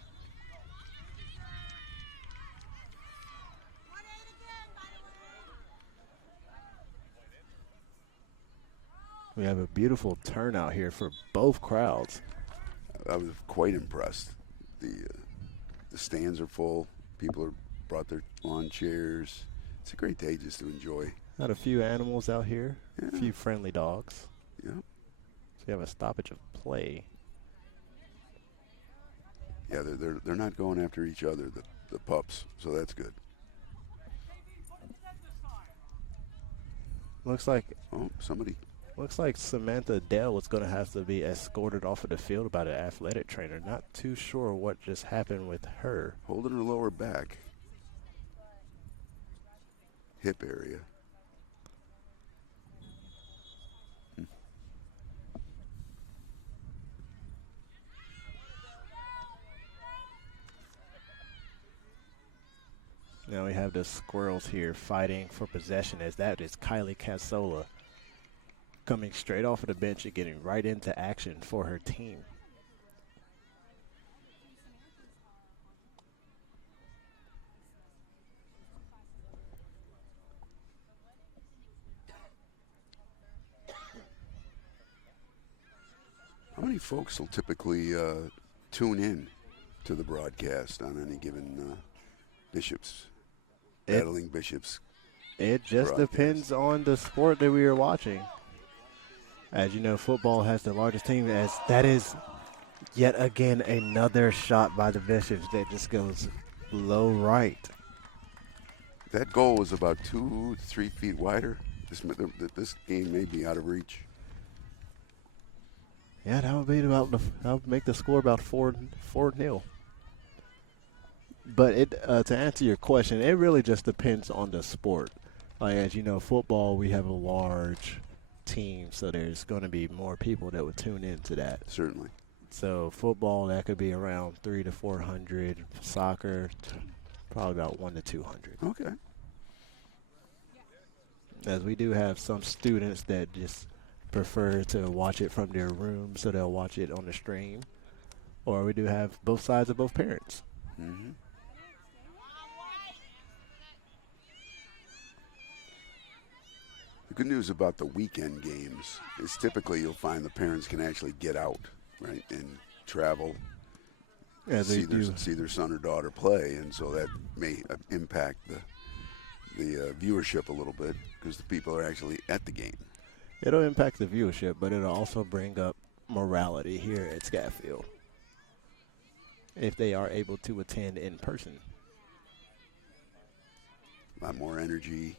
We have a beautiful turnout here for both crowds. I was quite impressed. The stands are full. People are brought their lawn chairs. It's a great day just to enjoy. Got a few animals out here, Yeah. a few friendly dogs. Yeah. So we have a stoppage of play. Yeah, they're not going after each other, the pups, so that's good. Looks like Samantha Dell is going to have to be escorted off of the field by the athletic trainer. Not too sure what just happened with her. Holding her lower back, hip area. Now we have the Squirrels here fighting for possession, as that is Kylie Casola coming straight off of the bench and getting right into action for her team. How many folks will typically tune in to the broadcast on any given battling bishops? It just depends on the sport that we are watching. As you know, football has the largest team, as that is Yet again, another shot by the Bishops that just goes low right. That goal was about 2 to 3 feet wider. This game may be out of reach. Yeah, that would make the score about 4-0. But to answer your question, it really just depends on the sport. Like, as you know, football, we have a large team, so there's going to be more people that would tune into that. Certainly. So football, that could be around 300 to 400. Soccer, probably about 100 to 200. Okay. As we do have some students that just prefer to watch it from their room, so they'll watch it on the stream. Or we do have both sides of both parents. Mm-hmm. The good news about the weekend games is typically you'll find the parents can actually get out, right, and travel, see their son or daughter play, and so that may impact the viewership a little bit because the people are actually at the game. It'll impact the viewership, but it'll also bring up morality here at Scatfield if they are able to attend in person. A lot more energy.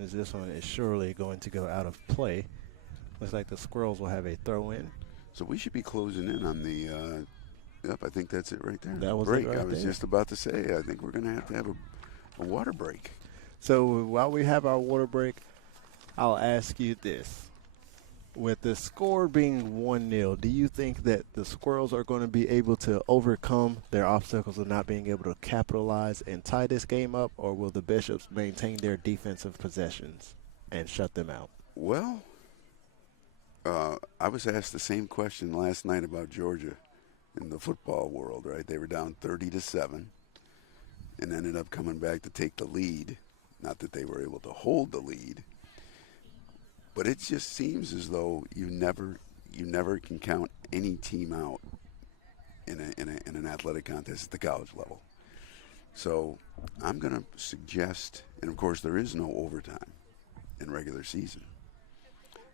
As this one is surely going to go out of play. Looks like the Squirrels will have a throw in. So we should be closing in on the. Yep, I think that's it right there. That was break. it right I was there. just about to say. I think we're going to have a water break. So while we have our water break, I'll ask you this. With the score being 1-0, do you think that the Squirrels are going to be able to overcome their obstacles of not being able to capitalize and tie this game up, or will the Bishops maintain their defensive possessions and shut them out? Well, I was asked the same question last night about Georgia in the football world, right? They were down 30-7 and ended up coming back to take the lead. Not that they were able to hold the lead. But it just seems as though you never can count any team out in an athletic contest at the college level. So I'm going to suggest, and of course there is no overtime in regular season.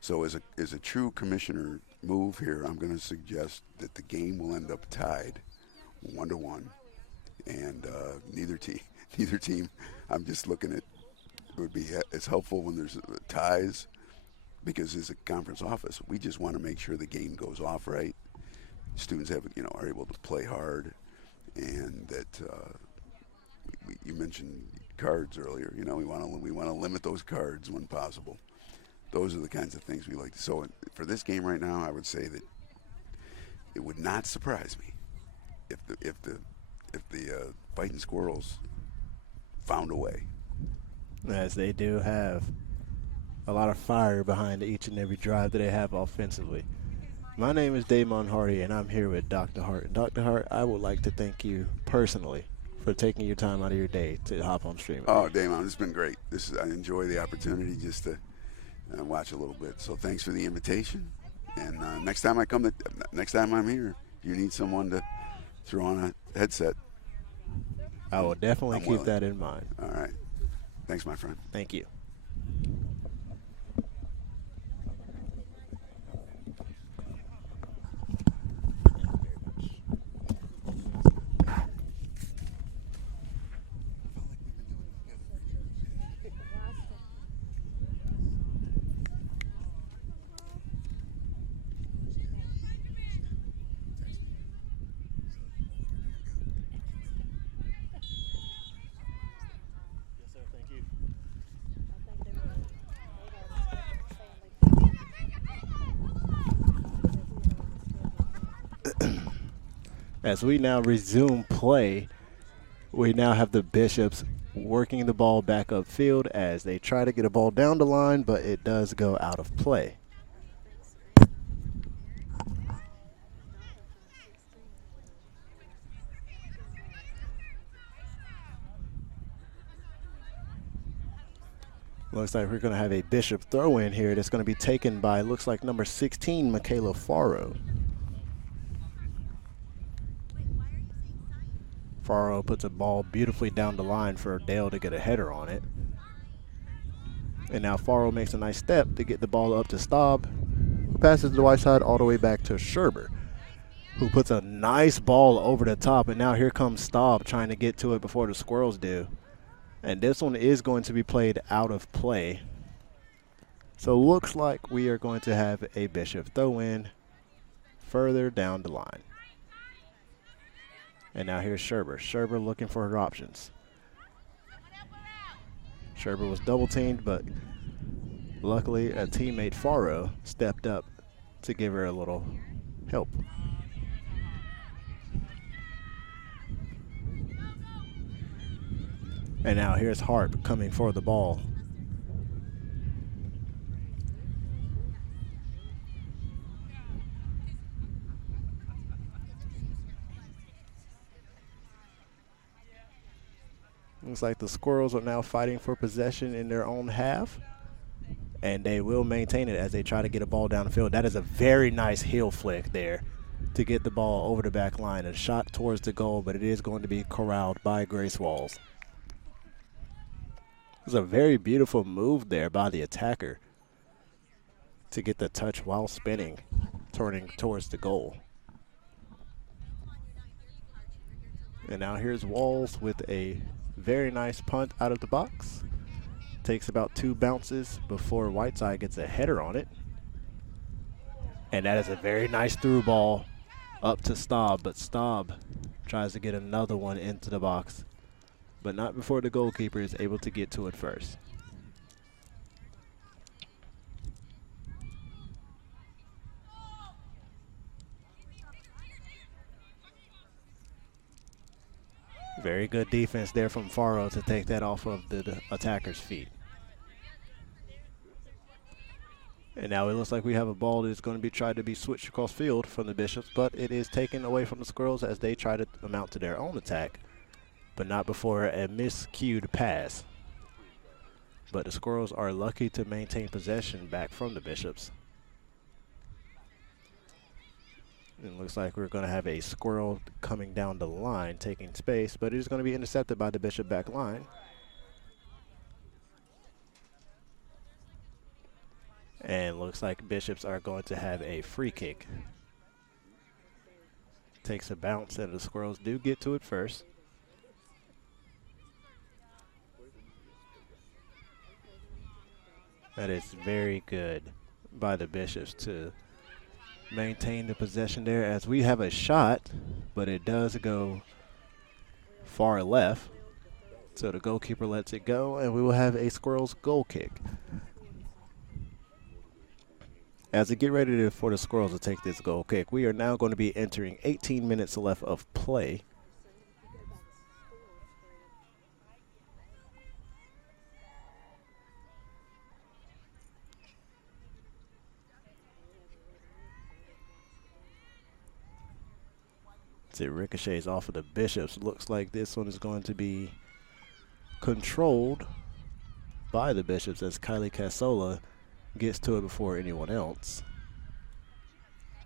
So as a true commissioner move here, I'm going to suggest that the game will end up tied 1-1, and neither team. I'm just looking at it would be as helpful when there's ties. Because as a conference office, we just want to make sure the game goes off right. Students are able to play hard, and that you mentioned cards earlier. We want to limit those cards when possible. Those are the kinds of things we like. So for this game right now, I would say that it would not surprise me if the Fighting Squirrels found a way. As they do have a lot of fire behind each and every drive that they have offensively. My name is Damon Hardy, and I'm here with Dr. Hart. And Dr. Hart, I would like to thank you personally for taking your time out of your day to hop on stream. Oh, Damon, it's been great. I enjoy the opportunity just to watch a little bit. So thanks for the invitation. And next time I'm here, if you need someone to throw on a headset, I will definitely I'm keep willing. that in mind. All right. Thanks, my friend. Thank you. As we now resume play, we now have the Bishops working the ball back upfield as they try to get a ball down the line, but it does go out of play. Looks like we're going to have a Bishop throw in here that's going to be taken by, looks like number 16, Michaela Faro. Faro puts a ball beautifully down the line for Dale to get a header on it. And now Faro makes a nice step to get the ball up to Staub, who passes to the right side all the way back to Scherber, who puts a nice ball over the top. And now here comes Staub trying to get to it before the Squirrels do. And this one is going to be played out of play. So looks like we are going to have a Bishop throw in further down the line. And now here's Scherber. Scherber looking for her options. Scherber was double teamed, but luckily a teammate, Faro, stepped up to give her a little help. And now here's Harp coming for the ball. Looks like the Squirrels are now fighting for possession in their own half, and they will maintain it as they try to get a ball down the field. That is a very nice heel flick there to get the ball over the back line. A shot towards the goal, but it is going to be corralled by Grace Walls. It was a very beautiful move there by the attacker to get the touch while spinning, turning towards the goal. And now here's Walls with a very nice punt out of the box. Takes about 2 bounces before Whiteside gets a header on it. And that is a very nice through ball up to Staub, but Staub tries to get another one into the box, but not before the goalkeeper is able to get to it first. Very good defense there from Faro to take that off of the attacker's feet. And now it looks like we have a ball that's going to be tried to be switched across field from the Bishops, but it is taken away from the Squirrels as they try to amount to their own attack, but not before a miscued pass. But the Squirrels are lucky to maintain possession back from the Bishops. It looks like we're going to have a Squirrel coming down the line, taking space, but it is going to be intercepted by the Bishop back line. And looks like Bishops are going to have a free kick. Takes a bounce, and the Squirrels do get to it first. That is very good by the Bishops to maintain the possession there, as we have a shot, but it does go far left. So the goalkeeper lets it go, and we will have a Squirrels goal kick. As we get ready for the Squirrels to take this goal kick, we are now going to be entering 18 minutes left of play. It ricochets off of the Bishops. Looks like this one is going to be controlled by the Bishops as Kylie Casola gets to it before anyone else.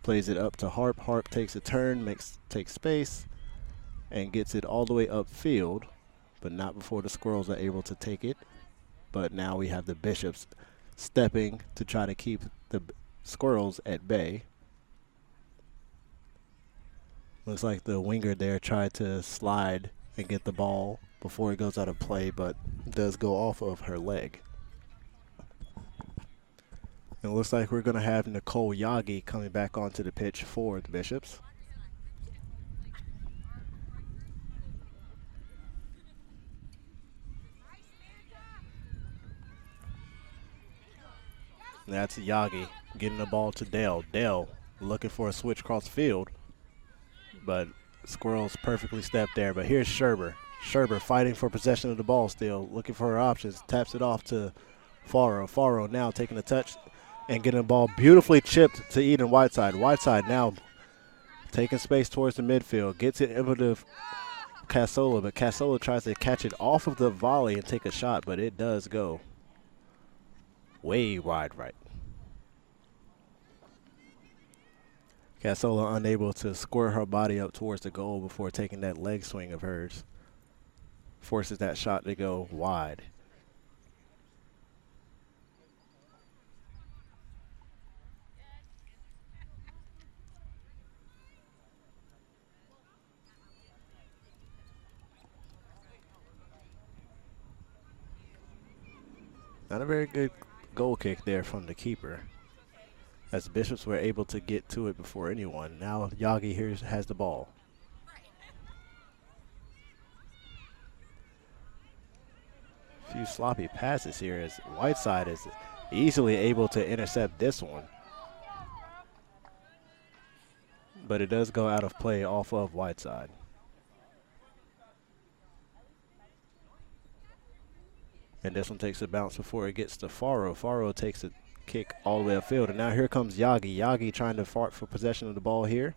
Plays it up to Harp. Harp takes a turn, takes space, and gets it all the way upfield, but not before the Squirrels are able to take it. But now we have the Bishops stepping to try to keep the Squirrels at bay. Looks like the winger there tried to slide and get the ball before it goes out of play, but does go off of her leg. It looks like we're going to have Nicole Yagi coming back onto the pitch for the Bishops. And that's Yagi getting the ball to Dale. Dale looking for a switch across field, but Squirrels perfectly stepped there. But here's Scherber. Scherber fighting for possession of the ball still, looking for her options, taps it off to Faro. Faro now taking a touch and getting the ball beautifully chipped to Eden Whiteside. Whiteside now taking space towards the midfield, gets it into the Casola, but Casola tries to catch it off of the volley and take a shot, but it does go way wide right. Casola unable to square her body up towards the goal before taking that leg swing of hers. Forces that shot to go wide. Not a very good goal kick there from the keeper, as Bishops were able to get to it before anyone. Now Yagi here has the ball. Few sloppy passes here as Whiteside is easily able to intercept this one. But it does go out of play off of Whiteside. And this one takes a bounce before it gets to Faro. Faro takes a kick all the way upfield. And now here comes Yagi. Yagi trying to fight for possession of the ball here.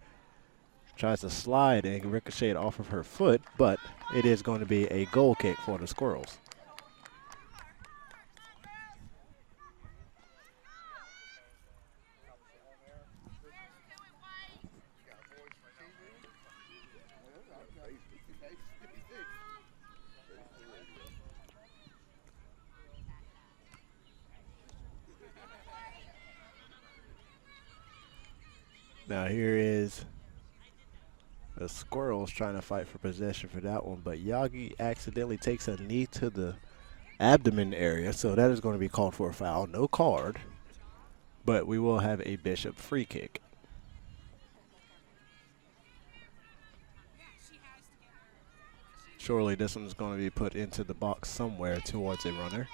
Tries to slide and ricochet it off of her foot, but it is going to be a goal kick for the Squirrels. Now here is the Squirrels trying to fight for possession for that one, but Yagi accidentally takes a knee to the abdomen area, so that is going to be called for a foul. No card, but we will have a Bishop free kick. Surely this one's going to be put into the box somewhere towards a runner.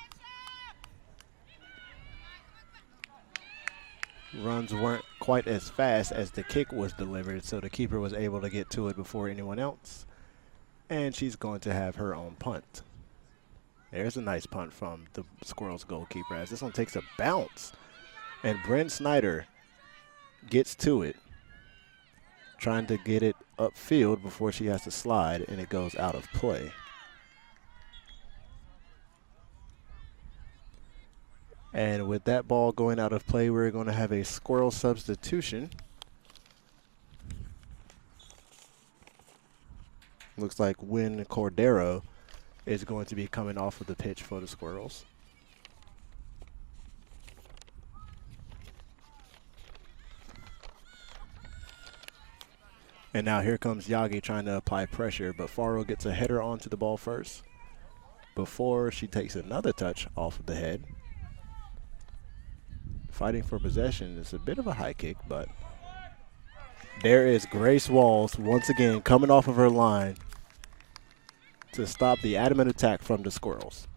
Runs weren't quite as fast as the kick was delivered, so the keeper was able to get to it before anyone else. And she's going to have her own punt. There's a nice punt from the Squirrels goalkeeper as this one takes a bounce. And Brent Snyder gets to it, trying to get it upfield before she has to slide, and it goes out of play. And with that ball going out of play, we're going to have a Squirrel substitution. Looks like Win Cordero is going to be coming off of the pitch for the Squirrels. And now here comes Yagi trying to apply pressure, but Faro gets a header onto the ball first before she takes another touch off of the head. Fighting for possession is a bit of a high kick, but there is Grace Walls once again coming off of her line to stop the adamant attack from the Squirrels.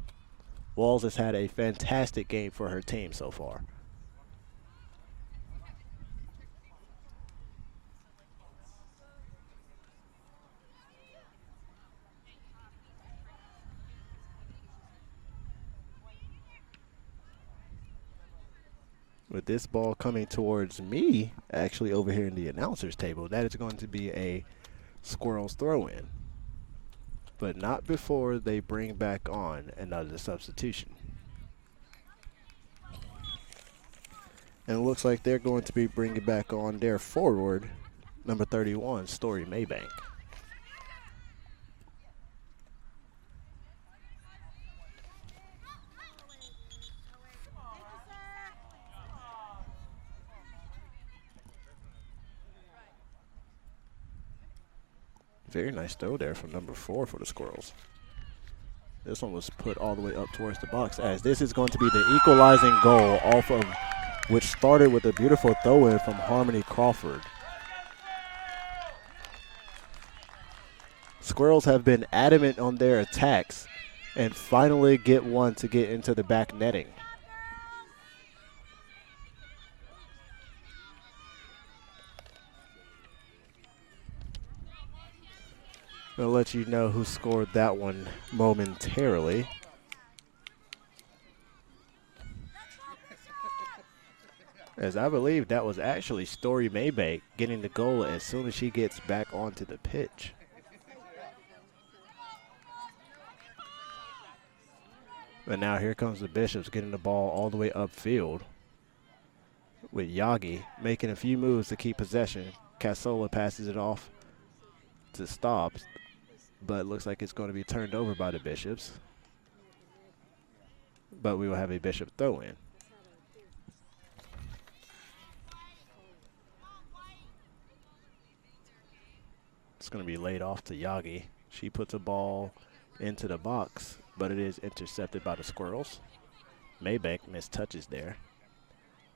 Walls has had a fantastic game for her team so far. With this ball coming towards me, actually over here in the announcer's table, that is going to be a Squirrels throw-in. But not before they bring back on another substitution. And it looks like they're going to be bringing back on their forward, number 31, Story Maybank. Very nice throw there from number 4 for the Squirrels. This one was put all the way up towards the box, as this is going to be the equalizing goal off of which started with a beautiful throw-in from Harmony Crawford. Squirrels have been adamant on their attacks and finally get one to get into the back netting. I'll let you know who scored that one momentarily. As I believe that was actually Story Maybank getting the goal as soon as she gets back onto the pitch. But now here comes the Bishops getting the ball all the way upfield, with Yagi making a few moves to keep possession. Casola passes it off to Stobbs, but it looks like it's going to be turned over by the Bishops. But we will have a Bishop throw-in. It's going to be laid off to Yagi. She puts a ball into the box, but it is intercepted by the Squirrels. Maybank mistouches there.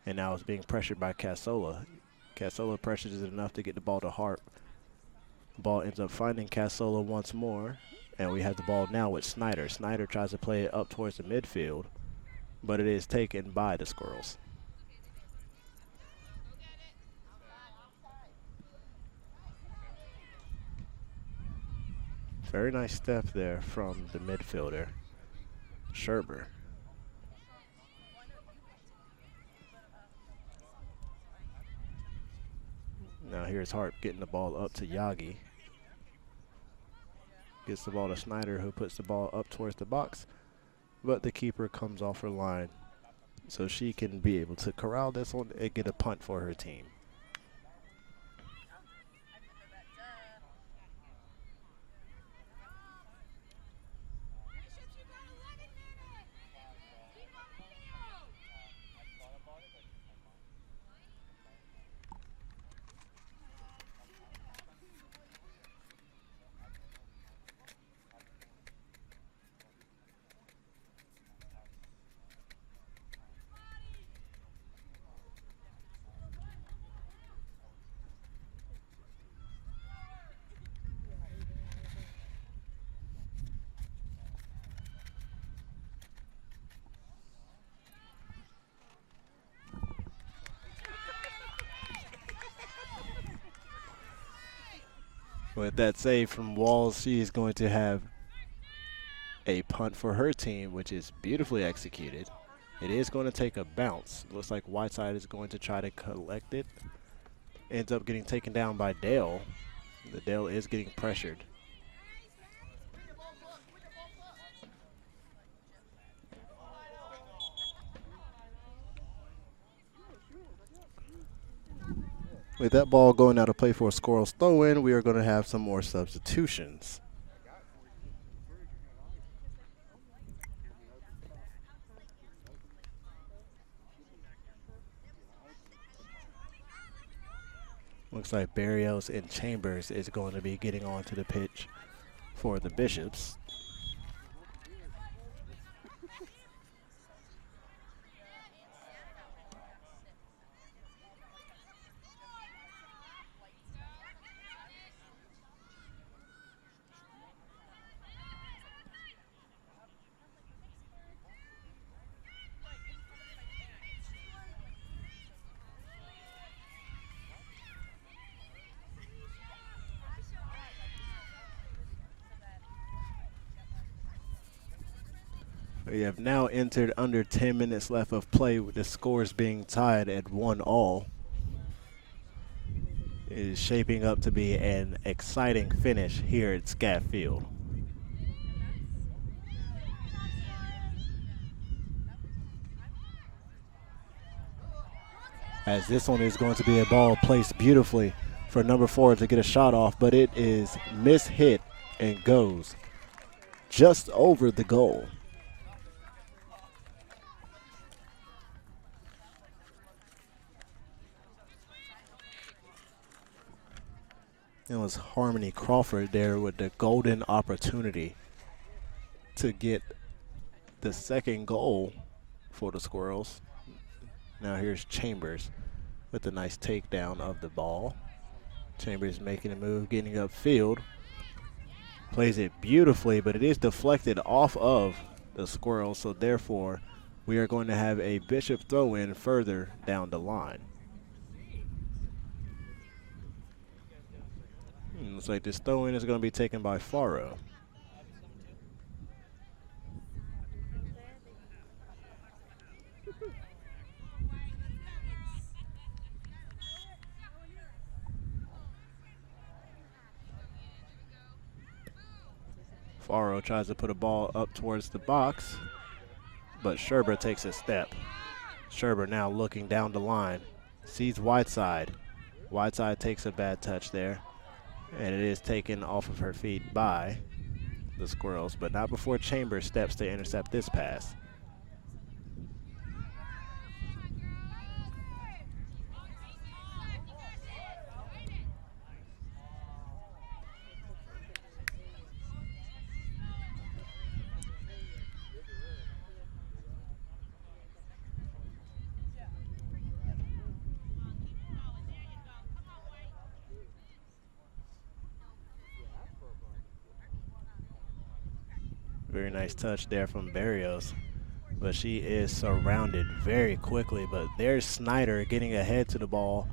And now it's being pressured by Casola. Casola pressures it enough to get the ball to Harp. Ball ends up finding Casola once more. And we have the ball now with Snyder. Snyder tries to play it up towards the midfield, but it is taken by the Squirrels. Very nice step there from the midfielder, Scherber. Now here's Harp getting the ball up to Yagi. Gets the ball to Snyder, who puts the ball up towards the box, but the keeper comes off her line, so she can be able to corral this one and get a punt for her team. With that save from Walls, she is going to have a punt for her team, which is beautifully executed. It is going to take a bounce. Looks like Whiteside is going to try to collect it. Ends up getting taken down by Dale. The Dale is getting pressured. With that ball going out to play for a Squirrels throw-in, we are going to have some more substitutions. Looks like Barrios and Chambers is going to be getting onto the pitch for the Bishops. We have now entered under 10 minutes left of play, with the scores being tied at 1-1. It is shaping up to be an exciting finish here at Scat Field. As this one is going to be a ball placed beautifully for number 4 to get a shot off, but it is mishit and goes just over the goal. It was Harmony Crawford there with the golden opportunity to get the second goal for the Squirrels. Now here's Chambers with a nice takedown of the ball. Chambers making a move, getting upfield. Plays it beautifully, but it is deflected off of the Squirrels, so therefore we are going to have a Bishop throw-in further down the line. Looks like this throw-in is going to be taken by Faro. Faro tries to put a ball up towards the box, but Scherber takes a step. Scherber now looking down the line, sees Whiteside, Whiteside takes a bad touch there, and it is taken off of her feet by the Squirrels, but not before Chambers steps to intercept this pass. Very nice touch there from Barrios, but she is surrounded very quickly. But there's Snyder getting ahead to the ball.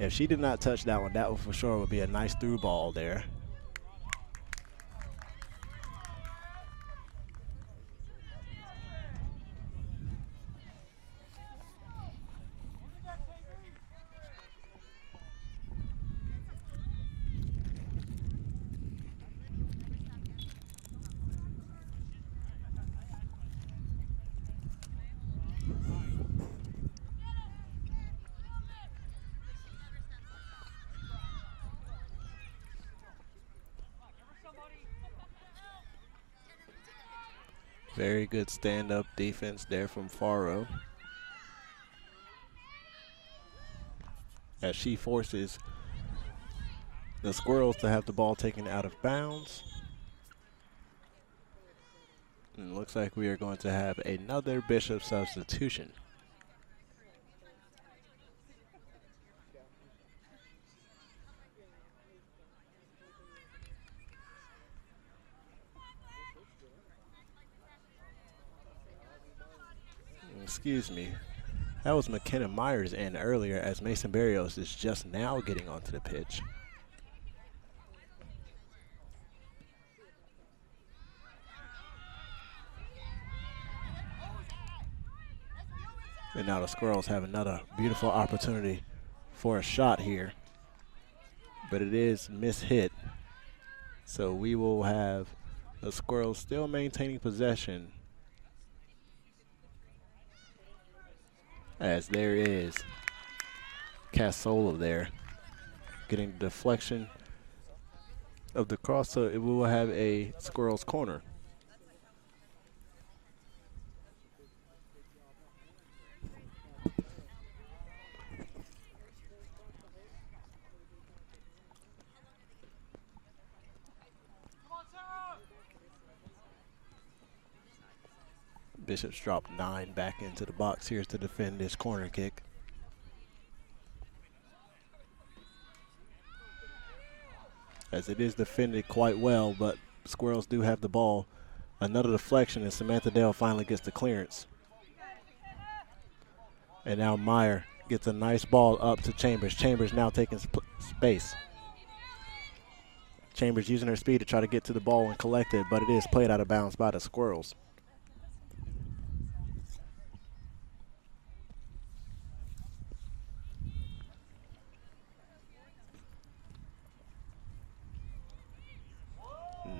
If she did not touch that one, that one for sure would be a nice through ball there. Very good stand-up defense there from Faro, as she forces the Squirrels to have the ball taken out of bounds. And it looks like we are going to have another Bishop substitution. Excuse me. That was McKenna Myers in earlier, as Mason Barrios is just now getting onto the pitch. And now the Squirrels have another beautiful opportunity for a shot here, but it is mishit. So we will have the Squirrels still maintaining possession, as there is Casola there getting the deflection of the cross, so it will have a Squirrels corner. Bishop's dropped 9 back into the box here to defend this corner kick. As it is defended quite well, but Squirrels do have the ball. Another deflection, and Samantha Dale finally gets the clearance. And now Meyer gets a nice ball up to Chambers. Chambers now taking space. Chambers using her speed to try to get to the ball and collect it, but it is played out of bounds by the Squirrels.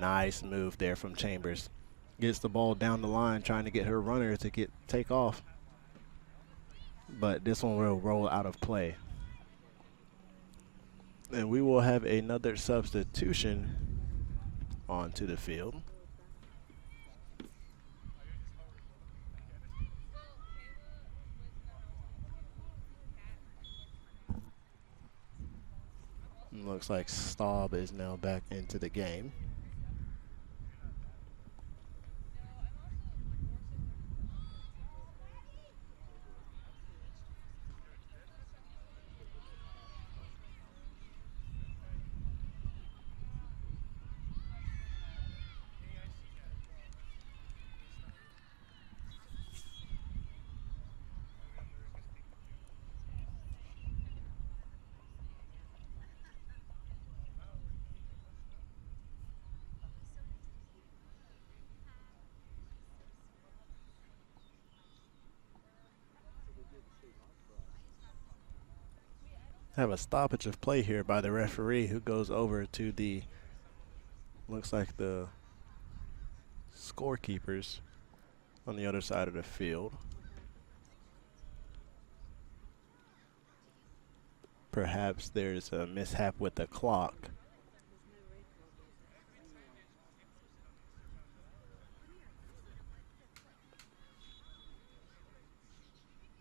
Nice move there from Chambers. Gets the ball down the line, trying to get her runner to take off. But this one will roll out of play. And we will have another substitution onto the field. Looks like Staub is now back into the game. Have a stoppage of play here by the referee, who goes over to the, looks like the scorekeepers on the other side of the field. Perhaps there's a mishap with the clock.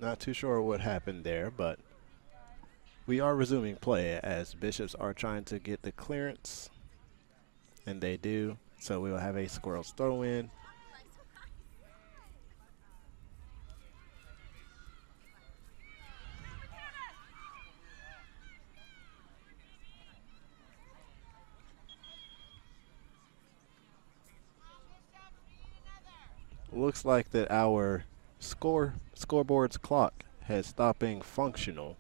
Not too sure what happened there, but we are resuming play as Bishops are trying to get the clearance, and they do. So we will have a Squirrels throw in. Looks like that our scoreboard's clock has stopped being functional.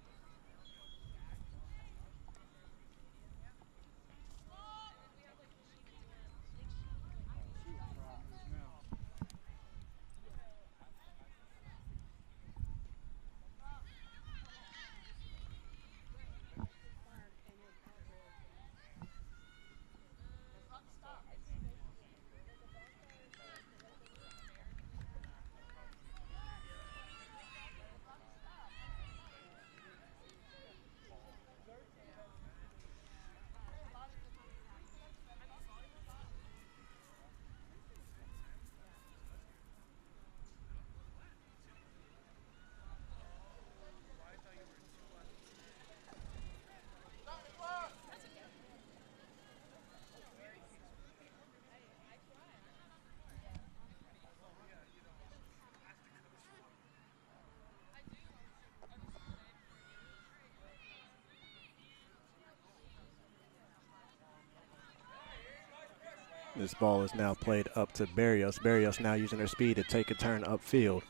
This ball is now played up to Barrios. Barrios now using her speed to take a turn upfield.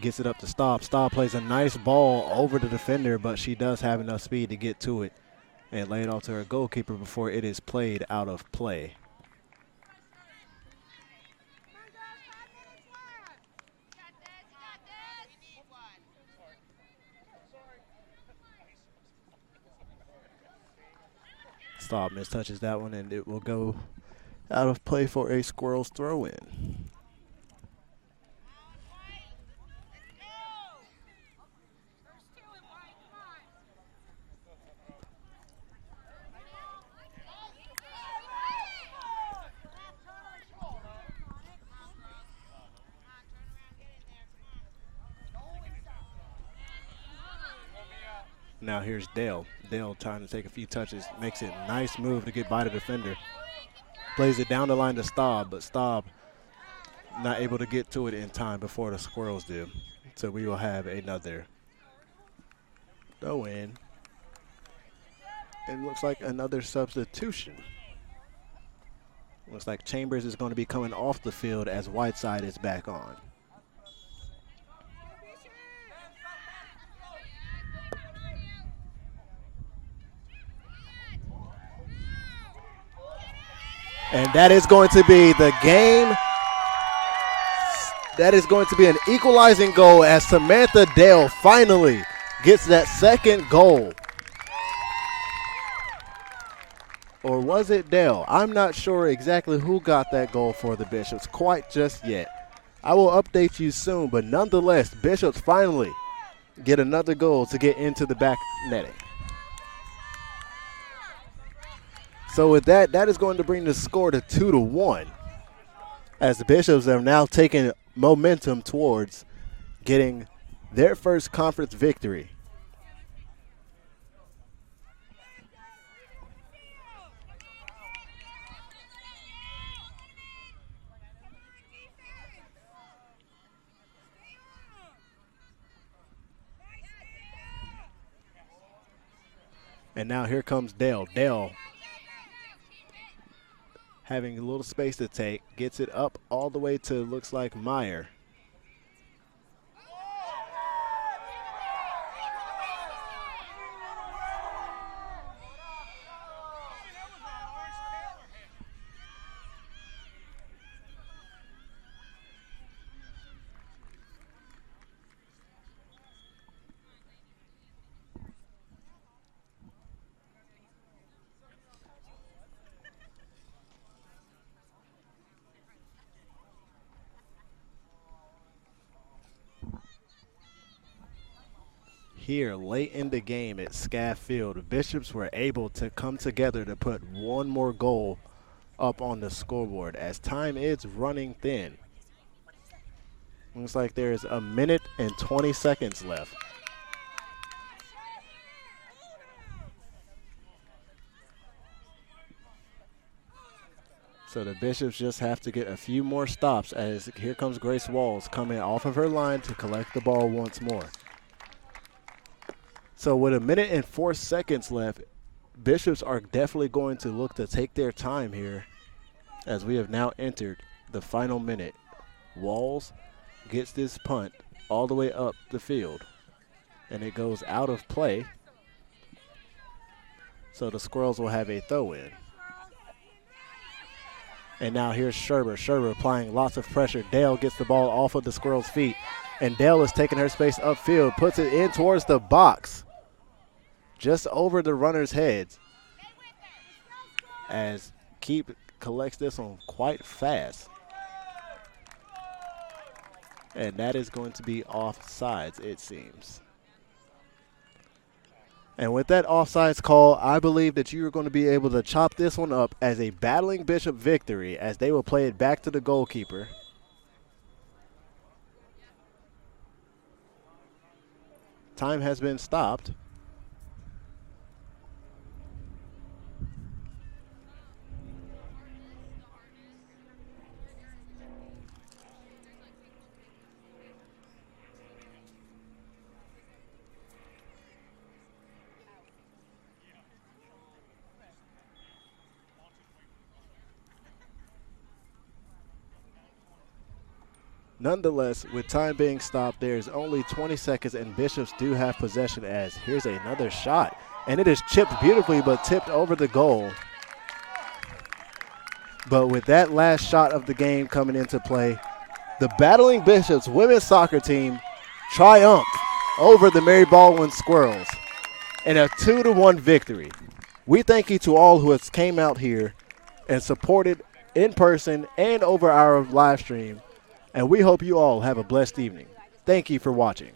Gets it up to Staub. Staub plays a nice ball over the defender, but she does have enough speed to get to it and lay it off to her goalkeeper before it is played out of play. Staub mistouches that one, and it will go out of play for a Squirrels throw in. Now here's Dale. Dale trying to take a few touches, makes it a nice move to get by the defender. Plays it down the line to Staub, but Staub not able to get to it in time before the Squirrels do. So we will have another throw in. It looks like another substitution. Looks like Chambers is going to be coming off the field as Whiteside is back on. And that is going to be the game. That is going to be an equalizing goal as Samantha Dale finally gets that second goal. Or was it Dale? I'm not sure exactly who got that goal for the Bishops quite just yet. I will update you soon, but nonetheless, Bishops finally get another goal to get into the back netting. So with that, that is going to bring the score to 2-1 as the Bishops have now taken momentum towards getting their first conference victory. And now here comes Dale. Dale having a little space to take, gets it up all the way to, looks like, Meyer. here late in the game at Scaff Field, Bishops were able to come together to put one more goal up on the scoreboard as time is running thin. Looks like there's a minute and 20 seconds left. So the Bishops just have to get a few more stops as here comes Grace Walls coming off of her line to collect the ball once more. So with a minute and 4 seconds left, Bishops are definitely going to look to take their time here as we have now entered the final minute. Walls gets this punt all the way up the field, and it goes out of play. So the Squirrels will have a throw-in. And now here's Sherber. Sherber applying lots of pressure. Dale gets the ball off of the Squirrels' feet, and Dale is taking her space upfield, puts it in towards the box, just over the runners' heads, as Keep collects this one quite fast. And that is going to be offsides, it seems. And with that offsides call, I believe that you are going to be able to chop this one up as a battling Bishop victory as they will play it back to the goalkeeper. Time has been stopped. Nonetheless, with time being stopped, there's only 20 seconds, and Bishops do have possession as here's another shot. And it is chipped beautifully, but tipped over the goal. But with that last shot of the game coming into play, the Battling Bishops women's soccer team triumphed over the Mary Baldwin Squirrels in a 2-1 victory. We thank you to all who has came out here and supported in person and over our live stream. And we hope you all have a blessed evening. Thank you for watching.